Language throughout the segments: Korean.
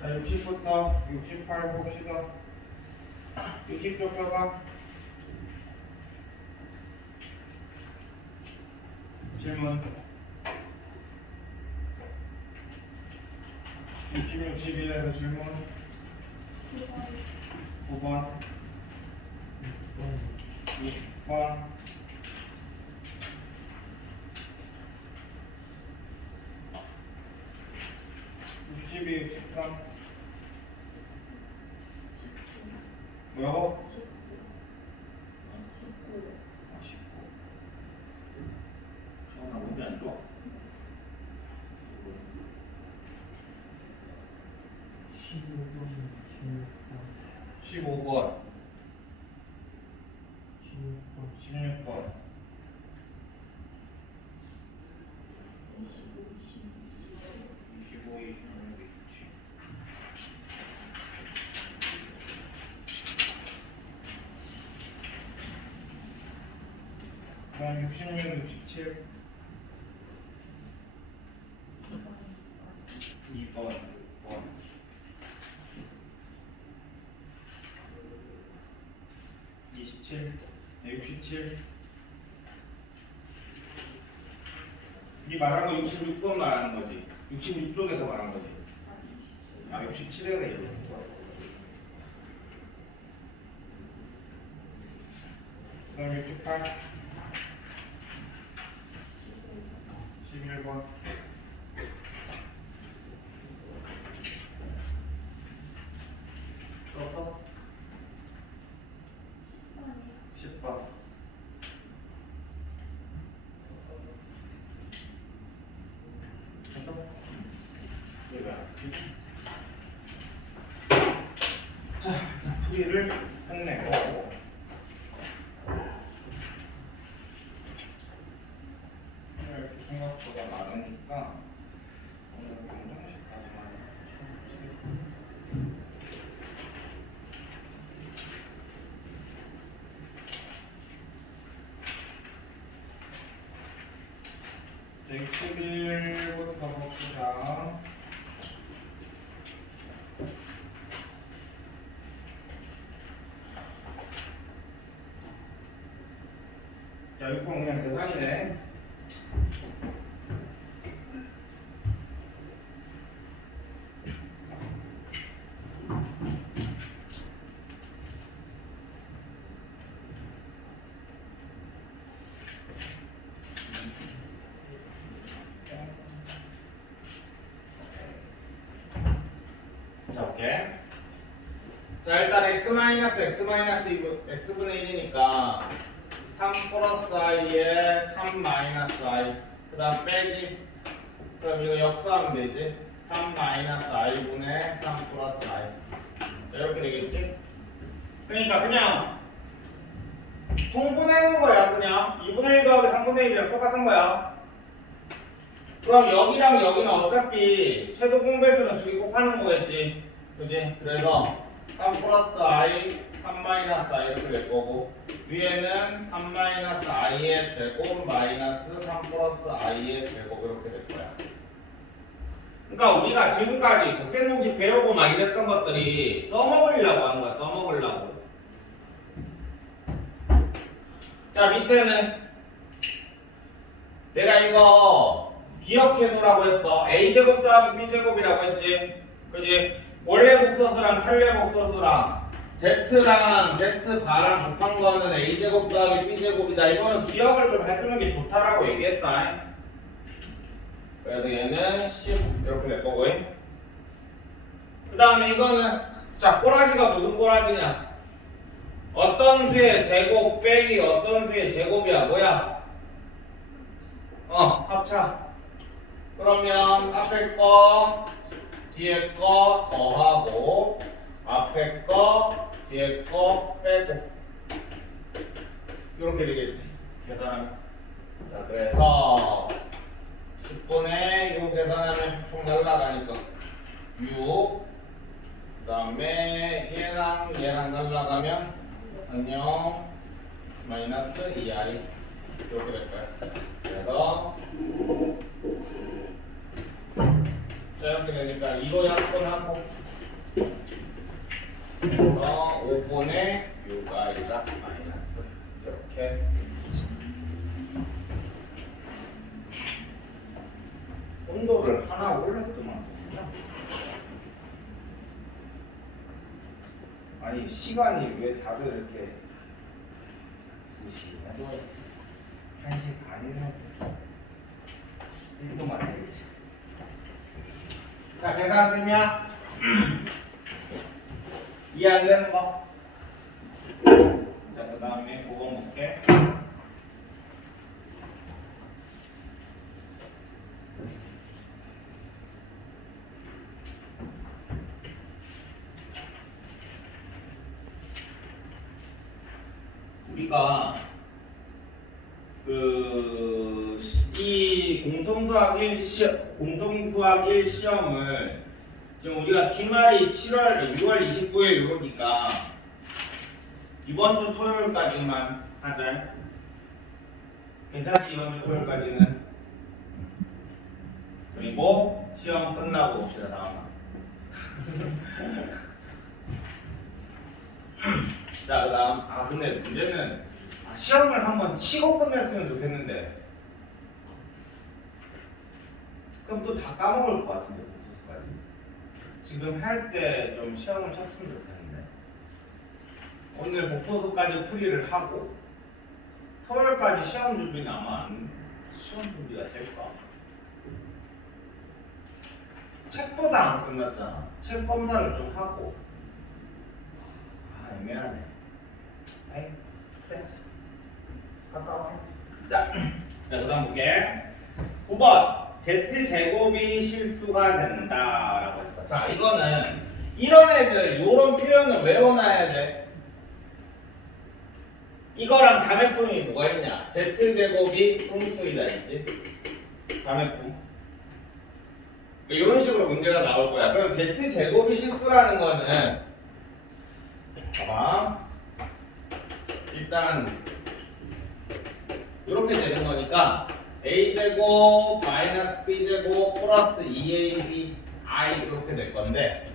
자, 60부터 68 봅시다. 60쪽 펴봐. 질문. 60, 61에서 질문. 9번. 6번. 62, 63. 뭐라고? 19. 전화 문제 안 줘? 15번. 16번. 25, 26, 27. 그다음 66, 67. 2번, 6번. 27, 67. 이 말한 거 66번 말하는 거지. 66쪽에서 말한 거지. 아, 67에서 얘기해. 그다음 68. 11번. 또 10번. 자, 풀이를 끝내고 이렇게 생각보다 많으니까 오늘 공정식까지만 자, 61부터 봅시다. 자, 6번 그냥 계산이네. 자, 오케이. 자, 일단 x분의 1이니까 3 플러스 i에 3 마이너스 i 그 다음 빼기 그럼 이거 역수하면 되지 3 마이너스 i분의 3 플러스 i 이렇게 되겠지? 그러니까 그냥 통분해놓은 거야. 그냥 2분의 1 더하기 3분의 1이랑 똑같은 거야. 그럼 여기랑 여기는 어차피 최소 공배수는 두 개 곱하는 거겠지. 그지? 그래서 3 플러스 i, 3 마이너스 i 이렇게 될 거고 위에는 3 마이너스 i의 제곱 마이너스 3 플러스 i의 제곱 이렇게 될 거야. 그러니까 우리가 지금까지 곱셈공식 배우고 막 이랬던 것들이 써먹으려고 하는 거야. 써먹으려고. 자, 밑에는 내가 이거 기억해 놓으라고 했어. a제곱 더하기 b제곱이라고 했지. 그지? 원래 복소수랑 탈래 복소수랑 z랑 z바랑 곱한 거는 a제곱 더하기 b제곱이다. 이거는 기억을 좀 해두는 게 좋다라고 얘기했다. 그래서 얘는 10 이렇게 될 거고. 그 다음에 이거는 자, 꼬라지가 무슨 꼬라지냐? 어떤 수의 제곱 빼기 어떤 수의 제곱이야? 뭐야? 합차. 그러면 앞에 거, 뒤에 거 더하고 앞에 거, 뒤에 거 빼고 이렇게 되겠지. 계산하면. 자, 그래서 10분의 6 계산하면 총 날라가니까 6. 그 다음에 얘랑 날라가면 안녕 마이너스 2i 이렇게 될 거야. 그래서 자, 이렇게 되니까 이거 약분하고 그래서 5분의 6i가 마이너스 이렇게. 온도를 하나 올렸더만. 아니 시간이 왜 다들 이렇게 2시 1시 반이나 1분만 해야지. 자, 계산되냐? 이해 안 되는 거? 자, 그 다음에 그거 볼게. 우리가 이 공통수학 1 시험을 지금 우리가 기말이 6월 29일 이러니까 이번 주 토요일까지만 하자. 괜찮지? 이번 주 토요일까지는. 그리고 시험 끝나고 봅시다. 다음. 자, 그 다음. 근데 문제는 시험을 한번 치고 끝냈으면 좋겠는데 그럼 또 다 까먹을 것 같은데 복수까지. 지금 할 때 좀 시험을 쳤으면 좋겠는데 오늘 복수까지 풀이를 하고 토요일까지 시험 준비는 아마 시험 준비가 될까? 책도 다 안 끝났잖아. 책 검사를 좀 하고. 애매하네. 에이, 그래. 갔다 와. 자, 그 다음 볼게. 9번. Z제곱이 실수가 된다. 라고 했어. 자, 이거는 이런 애들, 요런 표현을 외워놔야 돼. 이거랑 자매품이 뭐가 있냐? Z제곱이 분수이다 있지? 자매품. 이런 식으로 문제가 나올 거야. 그럼 Z제곱이 실수라는 거는 봐봐. 일단 이렇게 되는 거니까 a제곱 마이너스 b제곱 플러스 2ab i 이렇게 될 건데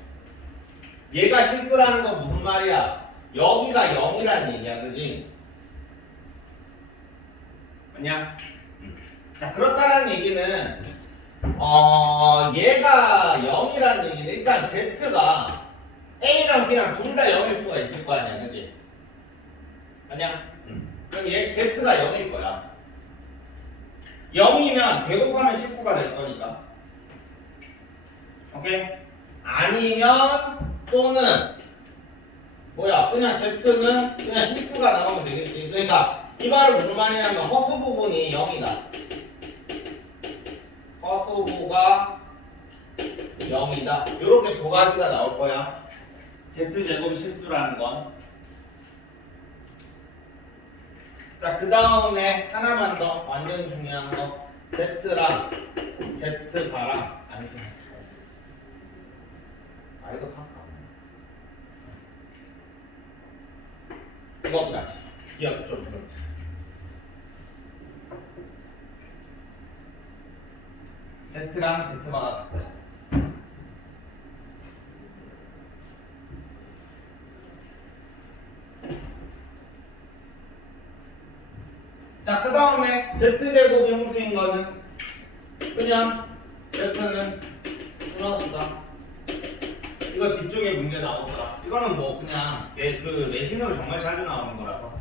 얘가 실수라는 건 무슨 말이야? 여기가 0이라는 얘기야, 그지? 맞냐? 자, 그렇다는 얘기는 얘가 0이라는 얘기는 일단 z가 a랑 b랑 둘 다 0일 수가 있을 거 아니야, 그지? 아니야? 그럼 얘 z가 0일 거야. 0이면 제곱하면 실수가 될 거니까. 오케이? 아니면 또는 뭐야? 그냥 z는 그냥 실수가 나오면 되겠지. 그러니까 이 말은 무슨 말이냐면 허수 부분이 0이다. 허수부가 0이다. 이렇게 두 가지가 나올 거야. z제곱 실수라는 건. 자, 그 다음에 하나만 더 완전 중요한 거. z랑 z바랑 아니지. 이거 깎아. 이거보다 기억 좀 그렇지. z랑 z바가 같다. 자, 그 다음에 z제곱이 형수인 거는 그냥 z는 플러스다. 이거 뒤쪽에 문제 나오더라. 이거는 뭐 그냥 내신으로 정말 자주 나오는 거라서.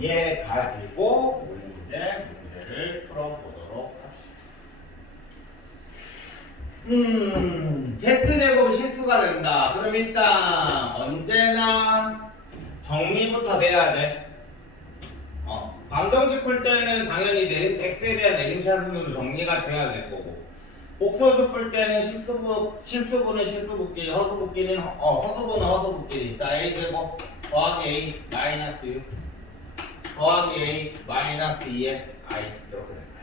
얘 가지고 문제를 풀어보도록 합시다. z제곱이 실수가 된다. 그럼 일단 언제나 정리부터 돼야 돼. 방정식 풀 때는 당연히 x에 대한 내림차순으로 정리가 돼야 될 거고, 복소수 풀 때는 실수분은 실수분끼리, 허수분끼리는 허수분은 허수분끼리. 자, a제곱 더하기 a 마이너스 6 더하기 a 마이너스 2의 i 이렇게 될 거야.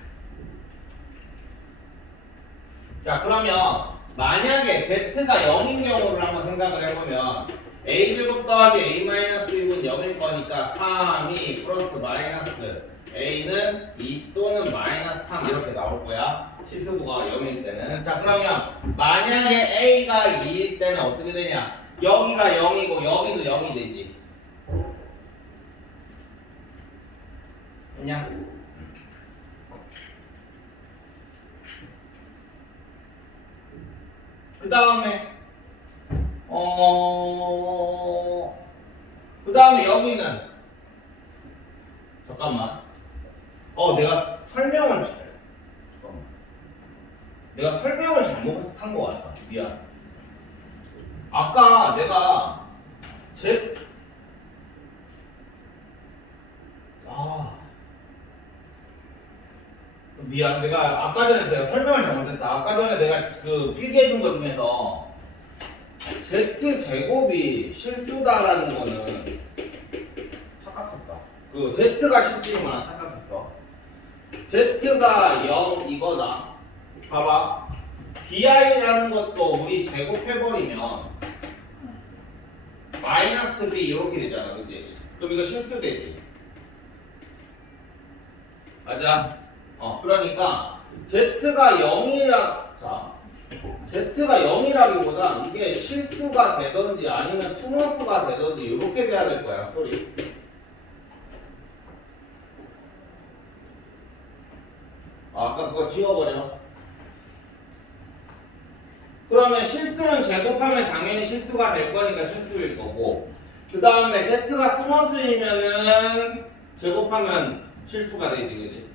자, 그러면 만약에 z가 0인 경우를 한번 생각을 해보면 a제곱 더하기 a 마이너스 6은 0일 거니까 3이 플러스 마이너스 a는 2 또는 마이너스 3 이렇게 나올 거야. 실수부가 0일 때는. 자, 그러면 만약에 a가 2일 때는 어떻게 되냐? 여기가 0이고 여기도 0이 되지. 됐냐? 그 다음에 여기는 잠깐만. 내가 설명을 잠깐만. 내가 설명을 잘못한 것 같아. 미안. 아까 내가 미안. 내가 아까 전에 내가 설명을 잘못했다. 아까 전에 내가 그 필기해준 것 중에서 z 제곱이 실수다라는 거는 착각했다. 그 z가 실수인 거랑 착각했어. z가 0이거나 봐봐. bi라는 것도 우리 제곱해버리면 마이너스 b 이렇게 되잖아, 그치? 그럼 이거 실수되지. 맞아. 그러니까 z가 0이라기보다 이게 실수가 되든지 아니면 스머스가 되든지 이렇게 돼야 될 거야, 소리. 아까 그거 지워버려. 그러면 실수는 제곱하면 당연히 실수가 될 거니까 실수일 거고, 그 다음에 z가 스머스이면은 제곱하면 실수가 되지, 그지?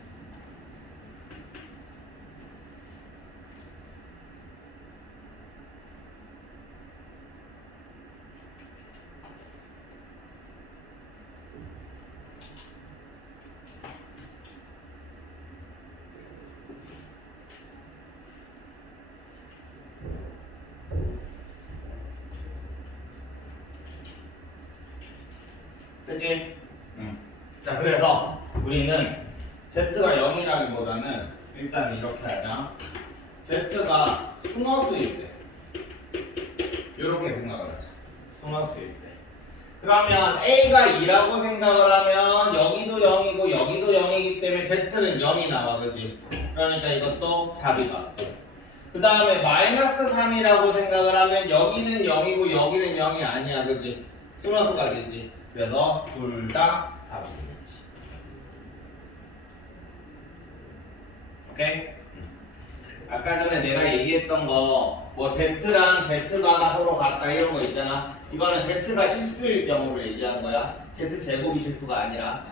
그치? 응. 자, 그래서 우리는 z가 0이라기보다는 일단 이렇게 하자. z가 스머스일 때 이렇게 생각을 하자. 스머스일 때. 그러면 a가 2라고 생각을 하면 여기도 0이고 여기도 0이기 때문에 z는 0이 나와, 그지? 그러니까 이것도 답이 맞고. 그 다음에 마이너스 3이라고 생각을 하면 여기는 0이고 여기는 0이 아니야, 그지? 스머스가 되지. 그래서 둘 다 답이 되겠지. 오케이? 아까 전에 내가 얘기했던 거, 뭐 z랑 z가 서로 같다 이런 거 있잖아. 이거는 z가 실수일 경우를 얘기한 거야. z 제곱이 실수가 아니라.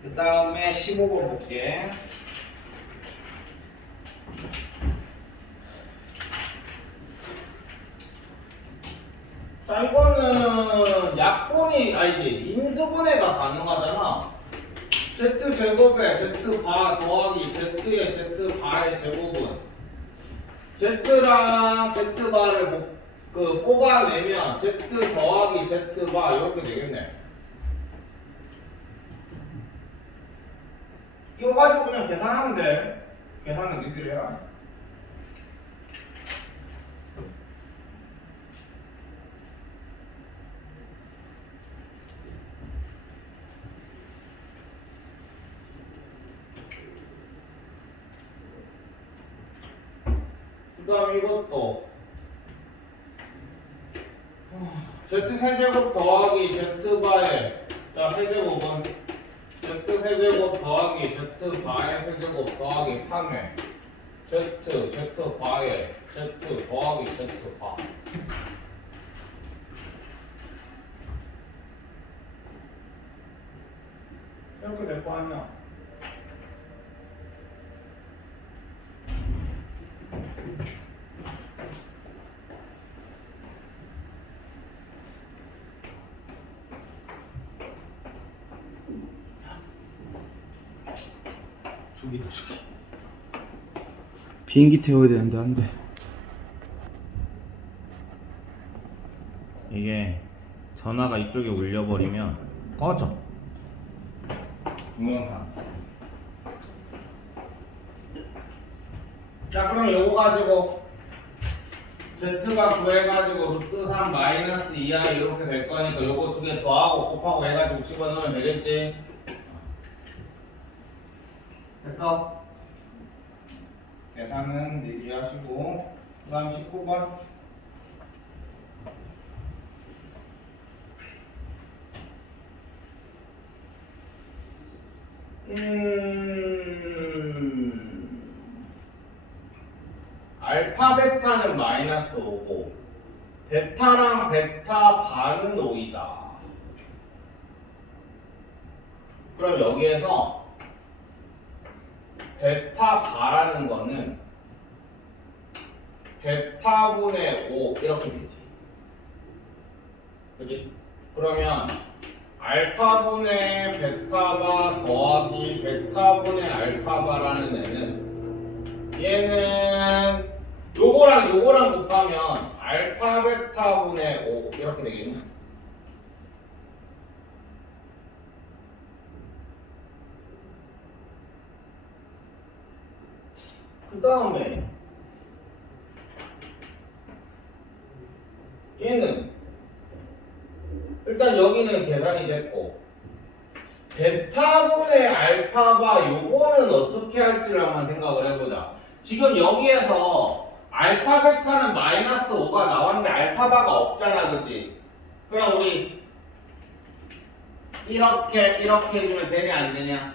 그 다음에 15번 볼게. 자, 이거는 약분이 아니지 인수분해가 가능하잖아. z 제곱에 z 바 더하기 z의 z 바의 제곱은 z랑 z 바를 뽑아내면 z 더하기 z 바 이렇게 되겠네. 이거 가지고 그냥 계산하면 돼. 계산은 니들이 해라. 그 다음 이것도 z 세제곱 더하기 z바의 자 세제곱은 z 세제곱 더하기 z바의 세제곱 더하기 3의 z바의 z 더하기 z바 이렇게 될 거 아니야. 여기다. 비행기 태워야 되는데 안 돼. 이게 전화가 이쪽에 울려버리면 꺼져. 동영상. 자, 그럼 요거 가지고 Z가 구해가지고 루트 3 마이너스 2i 이렇게 될 거니까 요거 두 개 더하고 곱하고 해가지고 집어넣으면 되겠지? 됐어? 계산은 내기하시고 그 다음 19번 알파 베타는 마이너스 5고 베타랑 베타 반은 5이다. 그럼 여기에서 베타 바라는 거는 베타분의 5 이렇게 되지. 그지? 그러면 알파분의 베타바 더하기 베타분의 알파바라는 얘는 요거랑 곱하면 알파 베타분의 5 이렇게 되겠네. 그 다음에 얘는 일단 여기는 계산이 됐고 베타분의 알파바 요거는 어떻게 할지를 한번 생각을 해보자. 지금 여기에서 알파 베타는 마이너스 5가 나왔는데 알파바가 없잖아, 그치? 그럼 우리 이렇게 해주면 되냐 안 되냐?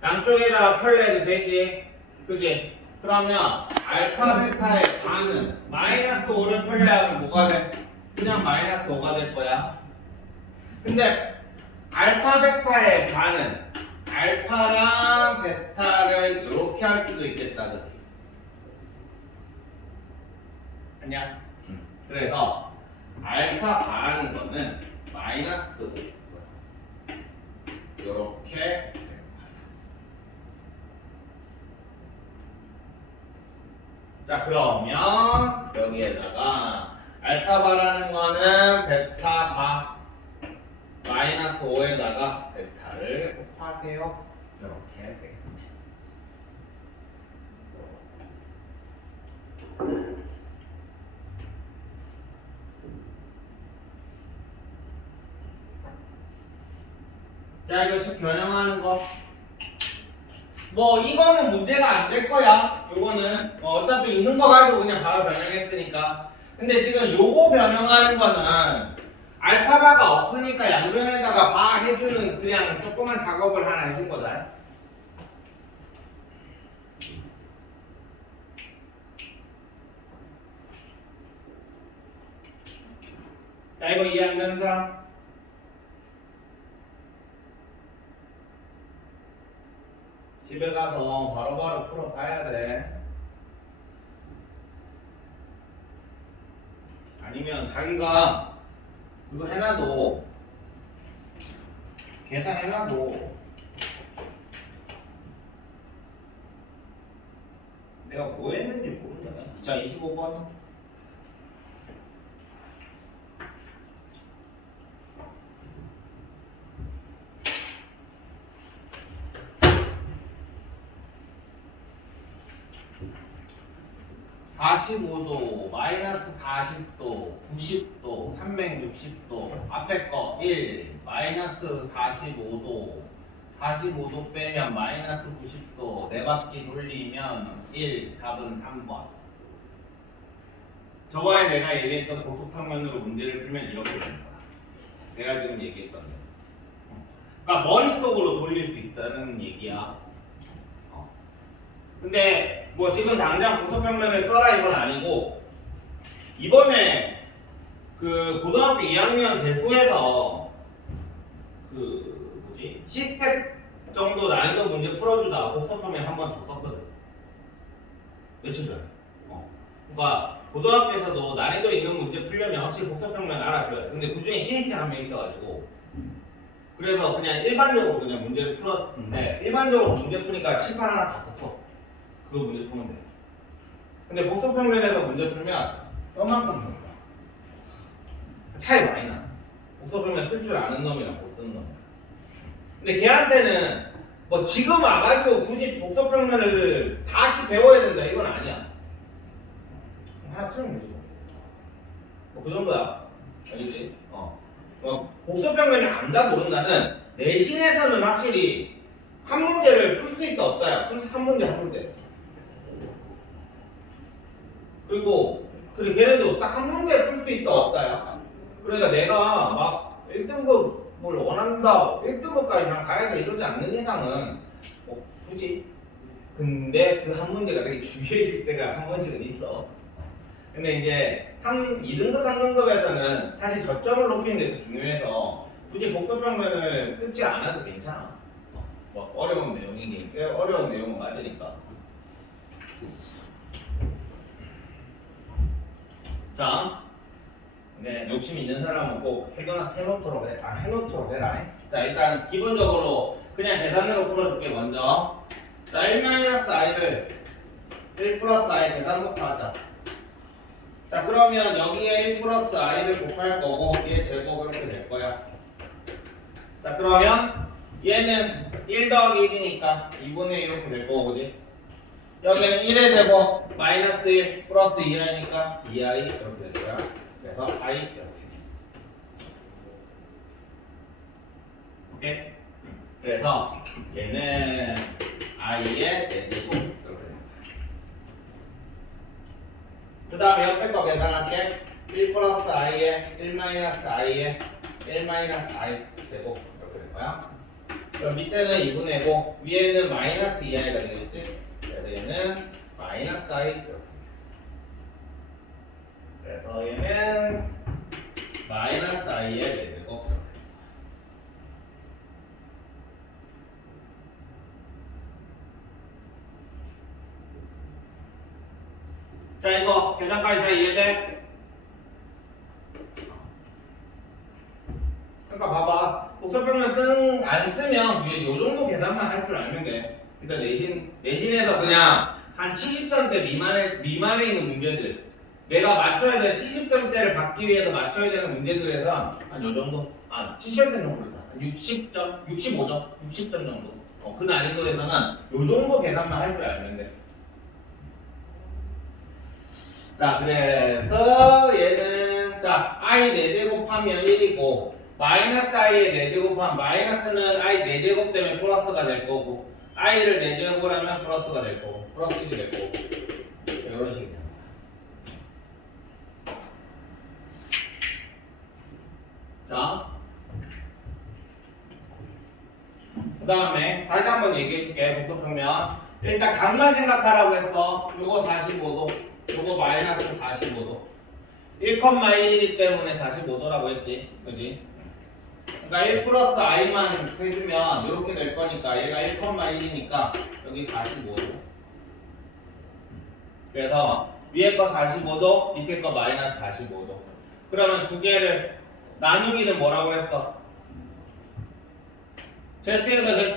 양쪽에다가 펼려도 되지? 그치? 그러면 알파 베타의 반은 마이너스 5를 펼려하면 뭐가 돼? 그냥 마이너스 5가 될 거야. 근데 알파 베타의 반은 알파랑 베타를 이렇게 할 수도 있겠다, 그치? 아니야? 그래서 알파 바라는 거는 마이너스 5 이렇게. 자, 그러면 여기에다가 알파바라는 거는 베타바 마이너스 5에다가 베타를 곱하세요. 이렇게 되겠네. 자, 이것이 변형하는 거. 뭐 이거는 문제가 안 될 거야. 요거는 어차피 있는 거 가지고 그냥 바로 변형했으니까. 근데 지금 요거 변형하는 거는 알파바가 없으니까 양변에다가 바 해주는 그냥 조그만 작업을 하나 해준 거다. 자, 이거 이해 안 되는 사람? 집에 가서 바로바로 풀어봐야 돼. 아니면 자기가 그거 해놔도 계산해놔도 내가 뭐 했는지 모른다. 자, 25번. (45도) 마이너스 (40도) (90도) (360도) 앞에 거 1 마이너스 (45도) 45도 빼면 마이너스 (90도) 네 바퀴 돌리면 1 답은 3번. 저번에 내가 얘기했던 보수평면으로 문제를 풀면 이렇게 되는 거야. 내가 지금 얘기했던 거. 그러니까 머릿속으로 돌릴 수 있다는 얘기야. 근데 뭐 지금 당장 보수평면을 써라 이건 아니고 이번에 그 고등학교 2학년 대수에서 그 뭐지 시스템 정도 난이도 문제 풀어주다 보수평면 한 번 더 썼거든. 며칠 전에. 그러니까 고등학교에서도 난이도 있는 문제 풀려면 확실히 보수평면 알아줘야 돼. 근데 그 중에 신입생 한 명 있어가지고 그래서 그냥 일반적으로 그냥 문제를 풀었는데 일반적으로 문제 푸니까 칠판 하나 다 썼어. 그거 문제 푸면 돼. 근데 복소평면에서 문제 풀면 요만큼 썼어. 차이 많이 나. 복소평면 쓸 줄 아는 놈이랑 못 쓰는 놈. 근데 걔한테는 뭐 지금 와가지고 굳이 복소평면을 다시 배워야 된다 이건 아니야. 하나 틀면 되지. 뭐 그 정도야. 알겠지? 뭐 복소평면이 안다 모른다는 내신에서는 확실히 한 문제를 풀 수 있다 없다야. 한 문제 한 문제. 그리고 걔네도 딱 한 문제 풀 수 있다 없다야. 그러니까 내가 막 1등급을 원한다, 1등급까지 그냥 가야지 이러지 않는 이상은 뭐 굳이. 근데 그 한 문제가 되게 중요해질 때가 한 번씩은 있어. 근데 이제 2등급, 3등급에서는 사실 저점을 높이는 게 더 중요해서 굳이 복소평면을 쓰지 않아도 괜찮아. 뭐 어려운 내용이긴 꽤 어려운 내용은 맞으니까. 자, 네, 욕심 있는 사람은 꼭 해놓도록 해라. 자, 일단 기본적으로 그냥 계산으로 풀어줄게 먼저. 자, 1-i를 1 플러스 i 계산부터 하자. 자, 그러면 여기에 1 플러스 i를 곱할 거고 얘 제곱 이렇게 될 거야. 자, 그러면 얘는 1 더하기 1이니까 2분의 1 이렇게 될 거고, 그지? 여기는 1의 제곱 마이너스 1 플러스 2i니까 2i 이렇게 될 거야. 그래서 i 이렇게. 오케이? 그래서 얘는 i의 4제곱 이렇게 됩니다. 그 다음에 옆에 거 계산할게. 1 플러스 i의 1 마이너스 i의 1 마이너스 i 제곱 이렇게 될 거야. 그럼 밑에는 2분의 5, 위에는 마이너스 2i가 되겠지? 그래서 얘는 마이너스 i 이렇게. 그래서 얘는 마이너스 i의 4제곱 이렇게. 자, 이거 계산까지 다 이해돼? 그러니까 봐봐. 복소평면 안 쓰면 위에 요 정도 계산만 할 줄 알면 돼. 그러니까 내신에서 그냥 한 70점대 미만에 있는 문제들, 내가 맞춰야 되는 70점대를 받기 위해서 맞춰야 되는 문제들에서 한 요 정도, 70점 정도다. 60점, 65점, 60점 정도. 그 난이도에서는 요 정도 계산만 할 줄 알면 돼. 자, 그래서 얘는 자 i 4제곱 하면 1이고 마이너스 i의 4제곱 하면 마이너스는 i 4제곱 때문에 플러스가 될 거고 i를 4제곱을 하면 플러스가 될 거고 플러스 1이 될 거고 이런 식이야. 자, 그 다음에 다시 한번 얘기해 줄게. 복소평면 일단 각만 생각하라고 했어. 요거 45도, 요거 마이너스 45도. 1,1이기 때문에 45도라고 했지, 그지? 그러니까 1 플러스 i만 해주면 이렇게 될 거니까 얘가 1,1이니까 여기 45도. 그래서 위에 거 45도, 밑에 거 마이너스 45도. 그러면 두 개를 나누기는 뭐라고 했어? Z에서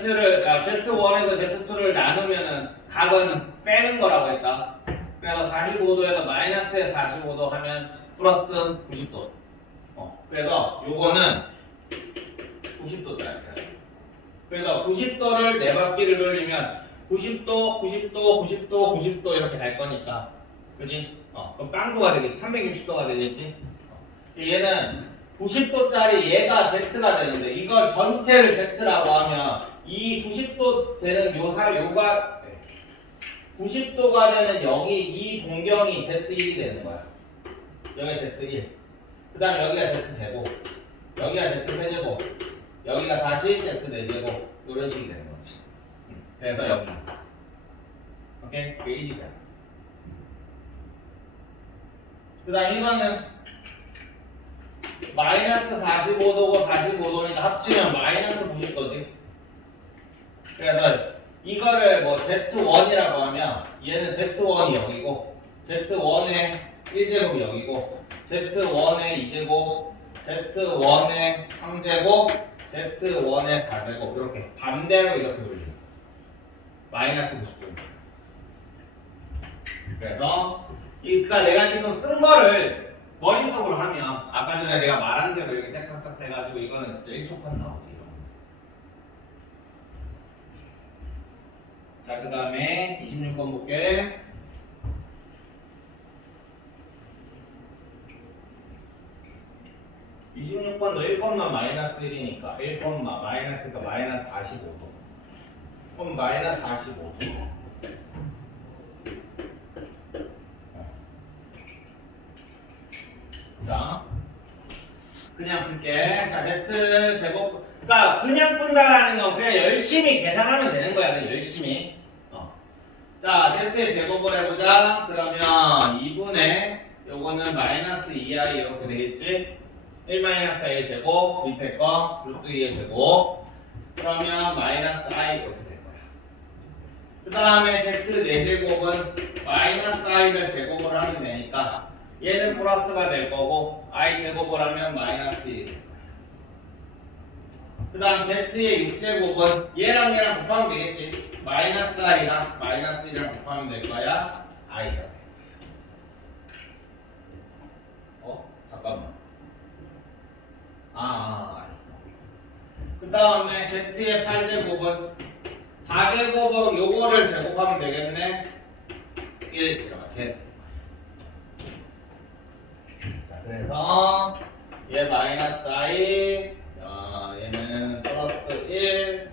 Z1에서 Z2를 나누면은 각은 빼는 거라고 했다. 그래서 45도에서 마이너스에 45도 하면 플러스 90도. 그래서 요거는 90도다. 그래서 90도를 네 바퀴를 돌리면 90도, 90도, 90도, 90도 이렇게 갈 거니까. 그지? 그럼 빵도가 되겠지. 360도가 되겠지? 얘는 90도짜리 얘가 Z가 되는데 이걸 전체를 Z라고 하면 이 90도 되는 요가 90도가 되는 여기 이 동경이 Z1이 되는 거야. 여기가 Z1. 그 다음에 여기가 Z제곱. 여기가 Z3제곱. 여기가 다시 Z4제곱. 이런 식이 되는 거지. 그래서 여기. 오케이? 그게 1이잖아. 그 다음 이거는 마이너스 45도고 45도니까 합치면 마이너스 90도지. 그래서 이거를 뭐 Z1이라고 하면 얘는 Z1이 여기고 Z1의 1제곱이 여기고 Z1의 2제곱 Z1의 3제곱 Z1의 4제곱 이렇게 반대로 이렇게 돌리는 마이너스 90도. 그래서 그러니까 내가 지금 쓴 거를 머릿속으로 하면 아까 전에 내가 말한 대로 이렇게 짝짝짝 돼가지고 이거는 진짜 1초컷 나오지. 자, 그 다음에 26번 볼게. 26번도 1, 마이너스 1이니까 1, 마이너스가 마이너스 45도. 그럼 마이너스 45도. 자, 그냥 풀게. 자, Z 제곱. 그러니까 그냥 푼다라는 건 그냥 열심히 계산하면 되는 거야. 그냥 열심히. 자, Z 제곱을 해보자. 그러면 2분의 요거는 마이너스 2i 이렇게 되겠지? 1 마이너스 i 제곱 밑에 거 루트 2의 제곱. 그러면 마이너스 i 이렇게 될 거야. 그 다음에 Z 4제곱은 마이너스 i를 제곱을 하면 되니까 얘는 플러스가 될 거고 i 제곱을 하면 마이너스 1이 될 거야. 그 다음 z의 6제곱은 얘랑 얘랑 곱하면 되겠지. 마이너스 i랑 마이너스 1이랑 곱하면 될 거야. i가. 잠깐만. 그 다음에 z의 8제곱은 4제곱은 요거를 제곱하면 되겠네. 1 이렇게. 자, 그래서 얘 마이너스 i, 얘는 플러스 1,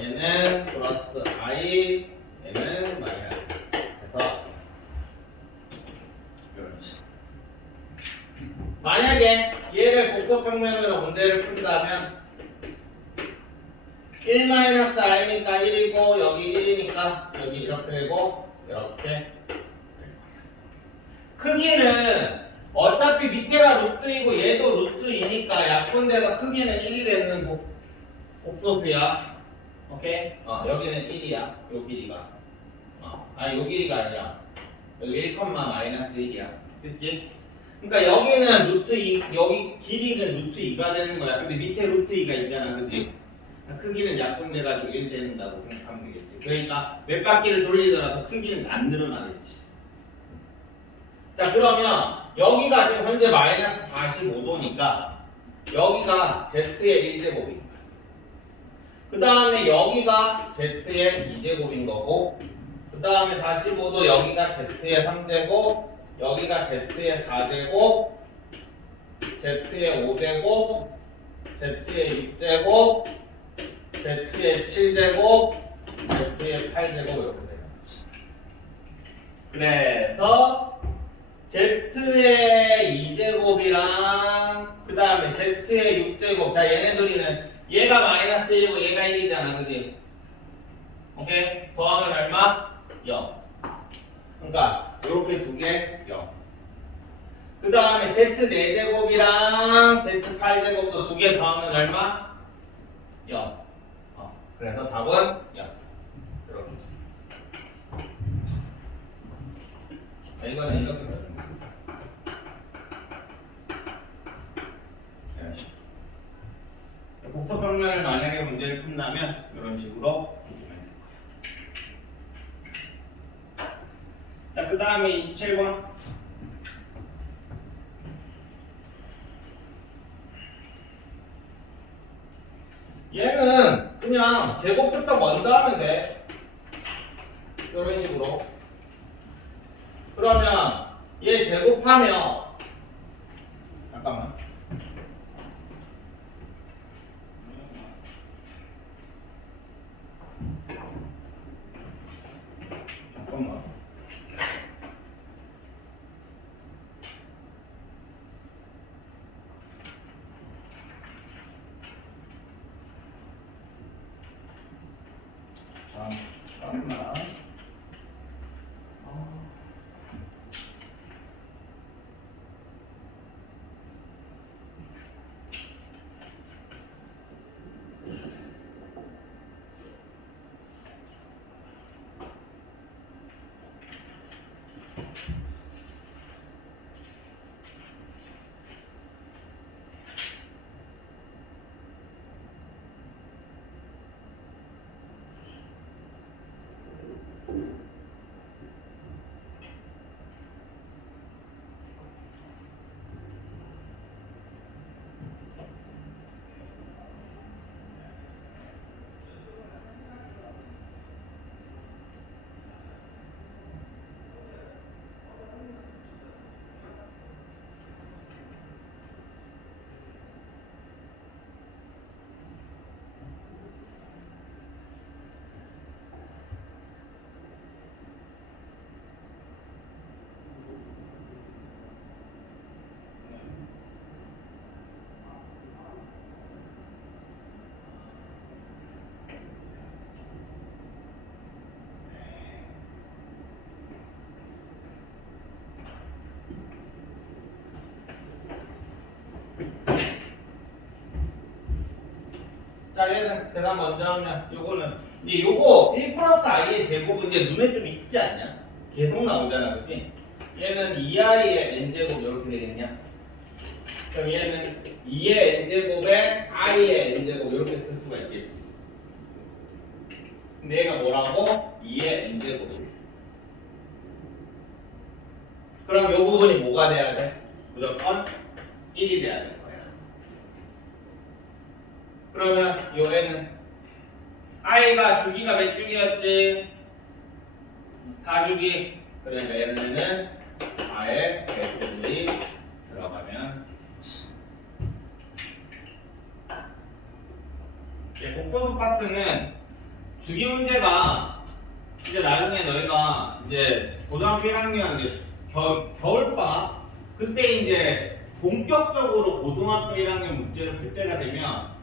얘는 플러스 i, 얘는 마이너스. 그래서 이렇게. 만약에 얘를 복소평면으로 문제를 푼다면 1 마이너스 i니까 1이고 여기 1이니까 여기 이렇게 되고 이렇게. 크기는 어차피 밑에가 루트이고 얘도 루트이니까 약분돼서 크기는 1이 되는 복소수야. 오케이? 여기는 1이야. 요 길이가. 요 길이가 아니야. 여기 1, 마이너스 1이야. 그치? 그러니까 여기는 루트 2, 여기 길이는 루트 2가 되는 거야. 근데 밑에 루트 2가 있잖아. 그치? 크기는 약분돼가지고 1 된다고 생각하면 되겠지. 그러니까 몇 바퀴를 돌리더라도 크기는 안 늘어나겠지. 자, 그러면 여기가 지금 현재 마이너스 45도니까 여기가 z의 1제곱인 거야. 그 다음에 여기가 z의 2제곱인 거고, 그 다음에 45도 여기가 z의 3제곱, 여기가 z의 4제곱, z의 5제곱, z의 6제곱, z의 7제곱, z의 8제곱 이렇게 돼요. 그래서 z의 2제곱이랑 그 다음에 z의 6제곱. 자, 얘네들이는 얘가 마이너스 1이고 얘가 1이잖아. 그지? 오케이? 더하면 얼마? 0. 그러니까 요렇게 두 개 0. 그 다음에 z 4제곱이랑 z 8제곱도 두 개 더하면 얼마? 0. 그래서 답은 0. 이렇게. 이거는 이렇게 써주는 거야. 복소평면을 만약에 문제를 푼다면 이런 식으로 해주면 될 거야. 자, 그 다음에 27번. 얘는 그냥 제곱부터 먼저 하면 돼. 이런 식으로. 그러면 얘 제곱하면 잠깐만. 잠깐만. 자, 얘는 계산 먼저 하면 요거는 이제 요거 1 플러스 i의 제곱은 이제 눈에 좀 익지 않냐? 계속 나오잖아, 그치? 얘는 2i의 n제곱 이렇게 되겠냐? 그럼 얘는 2의 n제곱에 i의 n제곱 이렇게 쓸 수가 있겠지. 근데 얘가 뭐라고? 2의 n제곱. 그럼 요 부분이 뭐가 돼야 돼? 무조건 1이 돼야 될 거야. 그러면 요 n은 i가 주기가 몇 주기였지? 4주기. 그러니까 얘는 a의 배수들이 들어가면 복소수 파트는 주기 문제가 이제 나중에 너희가 이제 고등학교 1학년 이제 겨울방학 그때 이제 본격적으로 고등학교 1학년 문제를 풀 때가 되면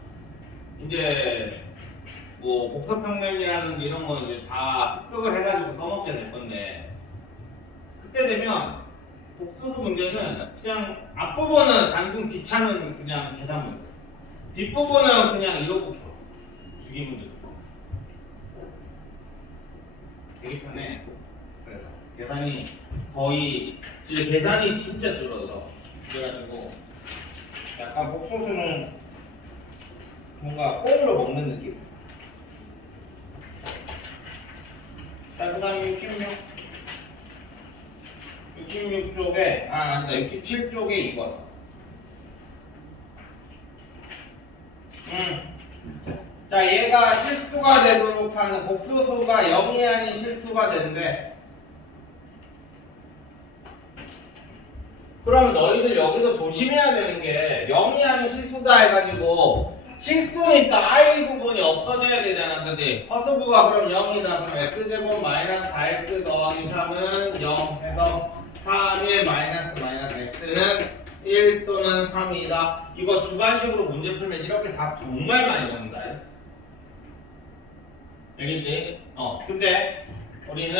이제 뭐 복합평면이라든지 이런 거 이제 다 습득을 해가지고 써먹게 될 건데 그때 되면 복소수 문제는 그냥 앞부분은 단순 귀찮은 그냥 계산 문제, 뒷부분은 그냥 이러고 풀어. 주기 문제 되게 편해. 그래서 계산이 거의 진짜 계산이 진짜 줄어들어. 그래가지고 약간 복소수는 뭔가 꽁으로 먹는 느낌. 자, 그 다음에 66쪽에, 아니다, 67쪽에 이거. 자, 얘가 실수가 되도록 하는 복소수가 0이 아닌 실수가 된대. 그럼 너희들 여기서 조심해야 되는 게 0이 아닌 실수다 해가지고 실수니까 i 부분이 없어져야 되잖아, 그치? 허수부가 그럼 0이다. 그럼 x제곱 마이너스 4x 더하기 3은 0 해서 3의 마이너스 x는 1 또는 3이다. 이거 주관식으로 문제 풀면 이렇게 답 정말 많이 나온다. 알겠지? 근데 우리는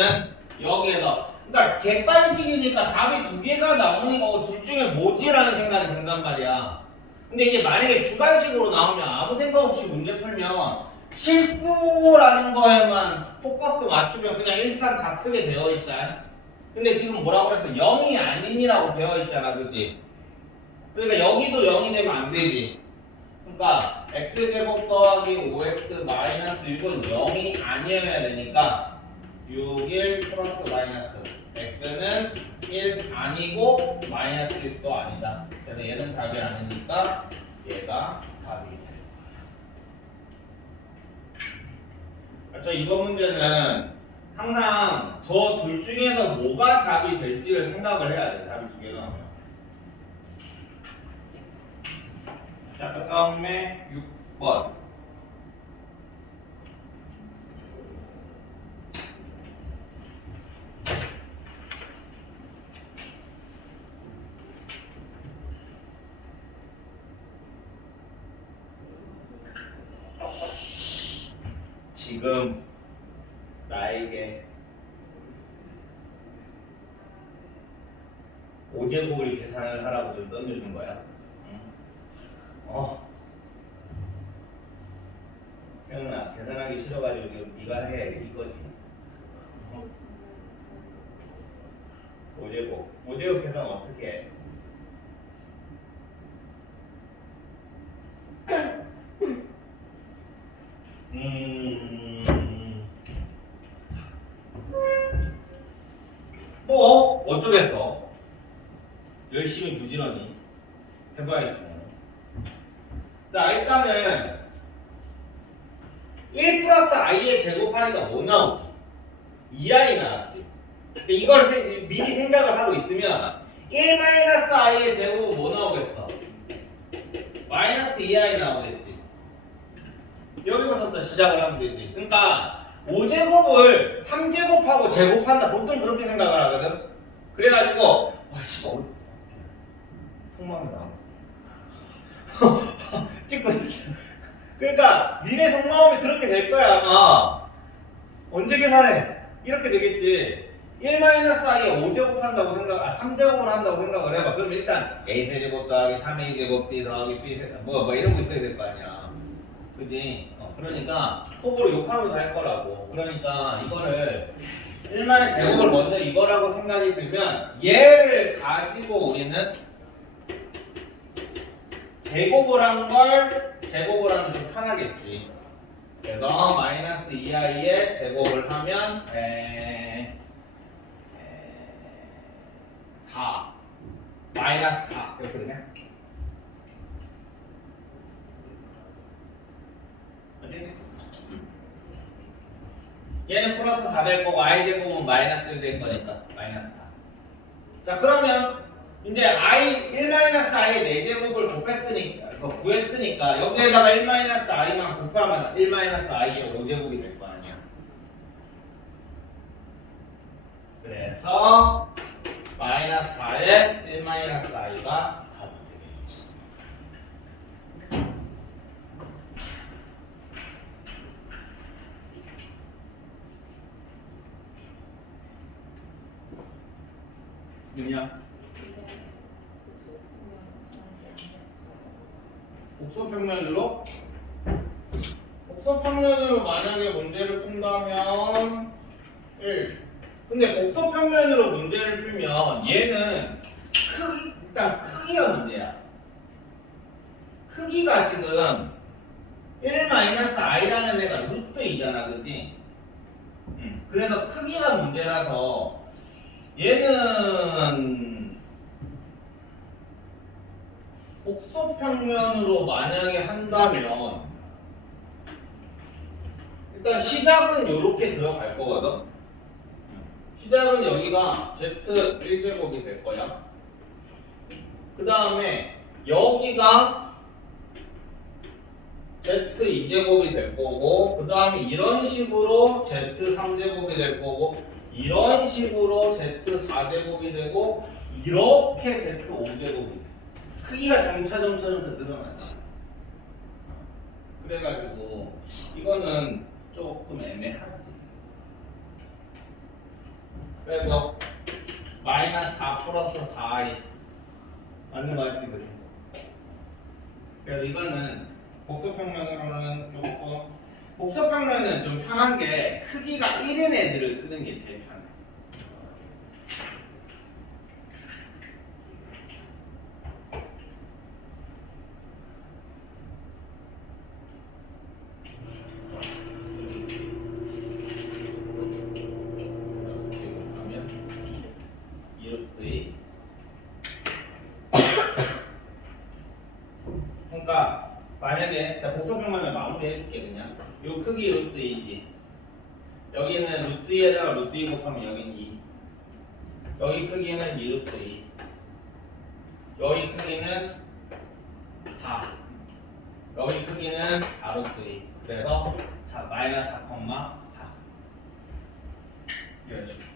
여기에서 그러니까 객관식이니까 답이 두 개가 나오는 거고 둘 중에 뭐지라는 생각이 든단 말이야. 근데 이제 만약에 주관식으로 나오면 아무 생각 없이 문제 풀면 실수라는 거에만 포커스 맞추면 그냥 일단 답 쓰게 되어 있다. 근데 지금 뭐라고 그랬어? 0이 아닌이라고 되어 있잖아, 그치? 그러니까 여기도 0이 되면 안 되지. 그러니까 x제곱 더하기 5x 마이너스 6은 0이 아니어야 되니까 6, 1 플러스 마이너스 x는 1 아니고 마이너스 6도 아니다. 그래서 얘는 답이 아니니까 얘가 답이 될 거야. 그렇죠? 이번 문제는 항상 저 둘 중에서 뭐가 답이 될지를 생각을 해야 돼. 답이 두 개가 나오면. 자, 그 다음에 6번. 지금 나에게 5제곱을 계산을 하라고 좀 던져준 거야. 태연아, 계산하기 싫어가지고 지금 네가 해 이거지. 5제곱 계산 어떻게 해? 뭐 어쩌겠어? 열심히 부지런히 해봐야지. 자, 일단은 1 플러스 i의 제곱하니까 뭐 나오지? 2i 나왔지. 이걸 미리 생각을 하고 있으면 1 마이너스 i의 제곱은 뭐 나오겠어? 마이너스 2i 나오겠지. 여기서부터 시작을 하면 되지. 그러니까 5제곱을 3제곱하고 제곱한다. 보통 그렇게 생각을 하거든. 그래가지고 속마음이 나와. 찍고 있어. 그러니까 니네 속마음이 그렇게 될 거야 아마. 언제 계산해? 이렇게 되겠지. 1-i에 5제곱 한다고 3제곱을 한다고 생각을 해봐. 그럼 일단 a 세제곱 더하기 3a 제곱 b 더하기 b 세제곱 뭐 이런 거 있어야 될 거 아니야. 그지? 그러니까 속으로 욕하면서 할 거라고. 그러니까 이거를 1만의 제곱을 먼저 이거라고 생각이 들면 얘를 가지고 우리는 제곱을 하면 좀 편하겠지. 그래서 마이너스 2i의 제곱을 하면 4 마이너스 4 이렇게 되네. 그치? 얘는 플러스 4 될 거고 i 제곱은 마이너스 1 될 거니까 마이너스 4. 자 그러면 이제 i 1-i의 4제곱을 구했으니까 여기에다가 1-i만 곱하면 1-i의 5제곱이 될 거 아니야. 그래서 마이너스 4에 1-i가 답이 되겠지. 뭐냐? 복소평면으로 만약에 문제를 푼다면 1. 근데 복소평면으로 문제를 풀면 얘는 일단 크기가 문제야. 크기가 지금 1-i라는 애가 루트 2잖아, 그치? 그래서 크기가 문제라서 얘는 복소평면으로 만약에 한다면 일단 시작은 이렇게 들어갈 거거든. 시작은 여기가 z1제곱이 될 거야. 그 다음에 여기가 z2제곱이 될 거고, 그 다음에 이런 식으로 z3제곱이 될 거고, 이런 식으로 z4제곱이 되고, 이렇게 z5제곱이 돼. 크기가 점차 늘어나지. 그래가지고 이거는 조금 애매하지. 그래서 마이너스 4 플러스 4i 맞는 거 같지, 그래? 그래서 이거는 복소평면으로는 조금 복소평면은 좀 편한 게 크기가 1인 애들을 쓰는 게 제일 편해. 그러니까 만약에 자 복소평면을 마무리해줄게. 그냥 요 크기 루트 2지. 여기는 루트 2에다가 루트 2 곱하면 여기는 2. 여기 크기는 2 루트 2. 여기 크기는 4. 여기 크기는 4 루트 2. 그래서 마이너스 4,4. 이런 식으로.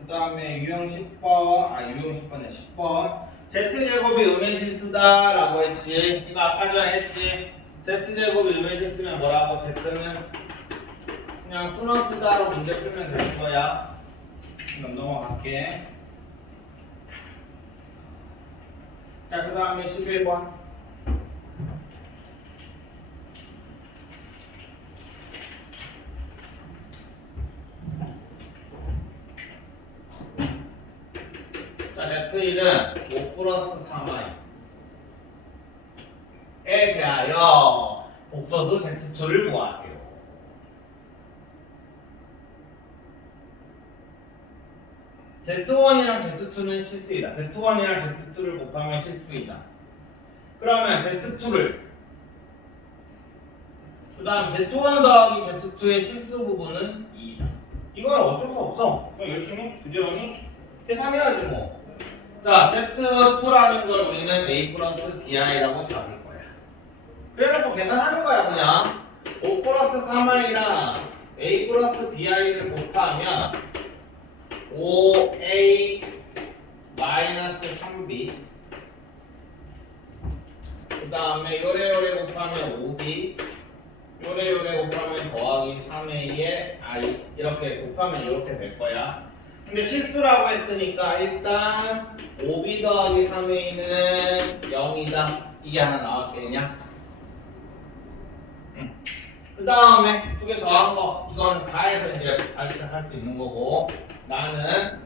그 다음에 유형 10번에 10번. Z제곱이 음의 실수다 라고 했지. 이거 아까 전에 했지. Z제곱이 음의 실수면 뭐라고? Z는 그냥 순원수다로 문제 풀면 될 거야. 그럼 넘어갈게. 자, 그 다음에 11번. 자, Z1은 5 플러스 3i에 대하여 복소수 Z2를 구하세요. Z1이랑 Z2는 실수이다. Z1이랑 Z2를 곱하면 실수이다. 그러면 Z2를 그 다음 Z1 더하기 Z2의 실수 부분은 2이다. 이건 어쩔 수 없어. 그냥 열심히 부지런히 계산해야지 뭐. 자, Z2라는 걸 우리는 A 플러스 BI라고 잡을 거야. 그래서 계산하는 거야, 그냥. 5 플러스 3i랑 A 플러스 BI를 곱하면 5A 마이너스 3B 그 다음에 요래 곱하면 5B 요래 곱하면 더하기 3A에 I 이렇게 곱하면 이렇게 될 거야. 근데 실수라고 했으니까 일단 5b 더하기 3a는 0이다. 이게 하나 나왔겠냐? 응. 그 다음에 두 개 더한 거 이건 다 해서 이제 알뜰할 수 있는 거고 나는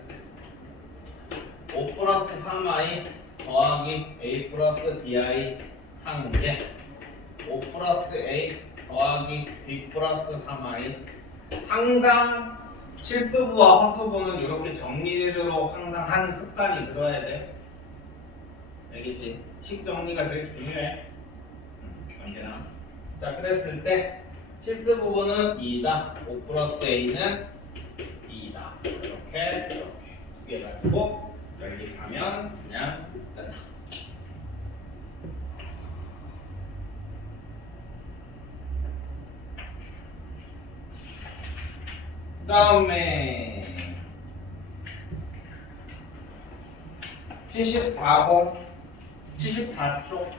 5 플러스 3i 더하기 a 플러스 bi 한 문제 5 플러스 a 더하기 b 플러스 3i 항상 실수부와 허수부는 이렇게 정리되도록 항상 하는 습관이 들어야 돼. 알겠지? 식 정리가 제일 중요해. 언제나. 자, 그랬을 때 실수 부분은 2다. 5 플러스 a는 2다. 이렇게 두 개 가지고 연립하면 그냥 끝나. 다음에 74번 74쪽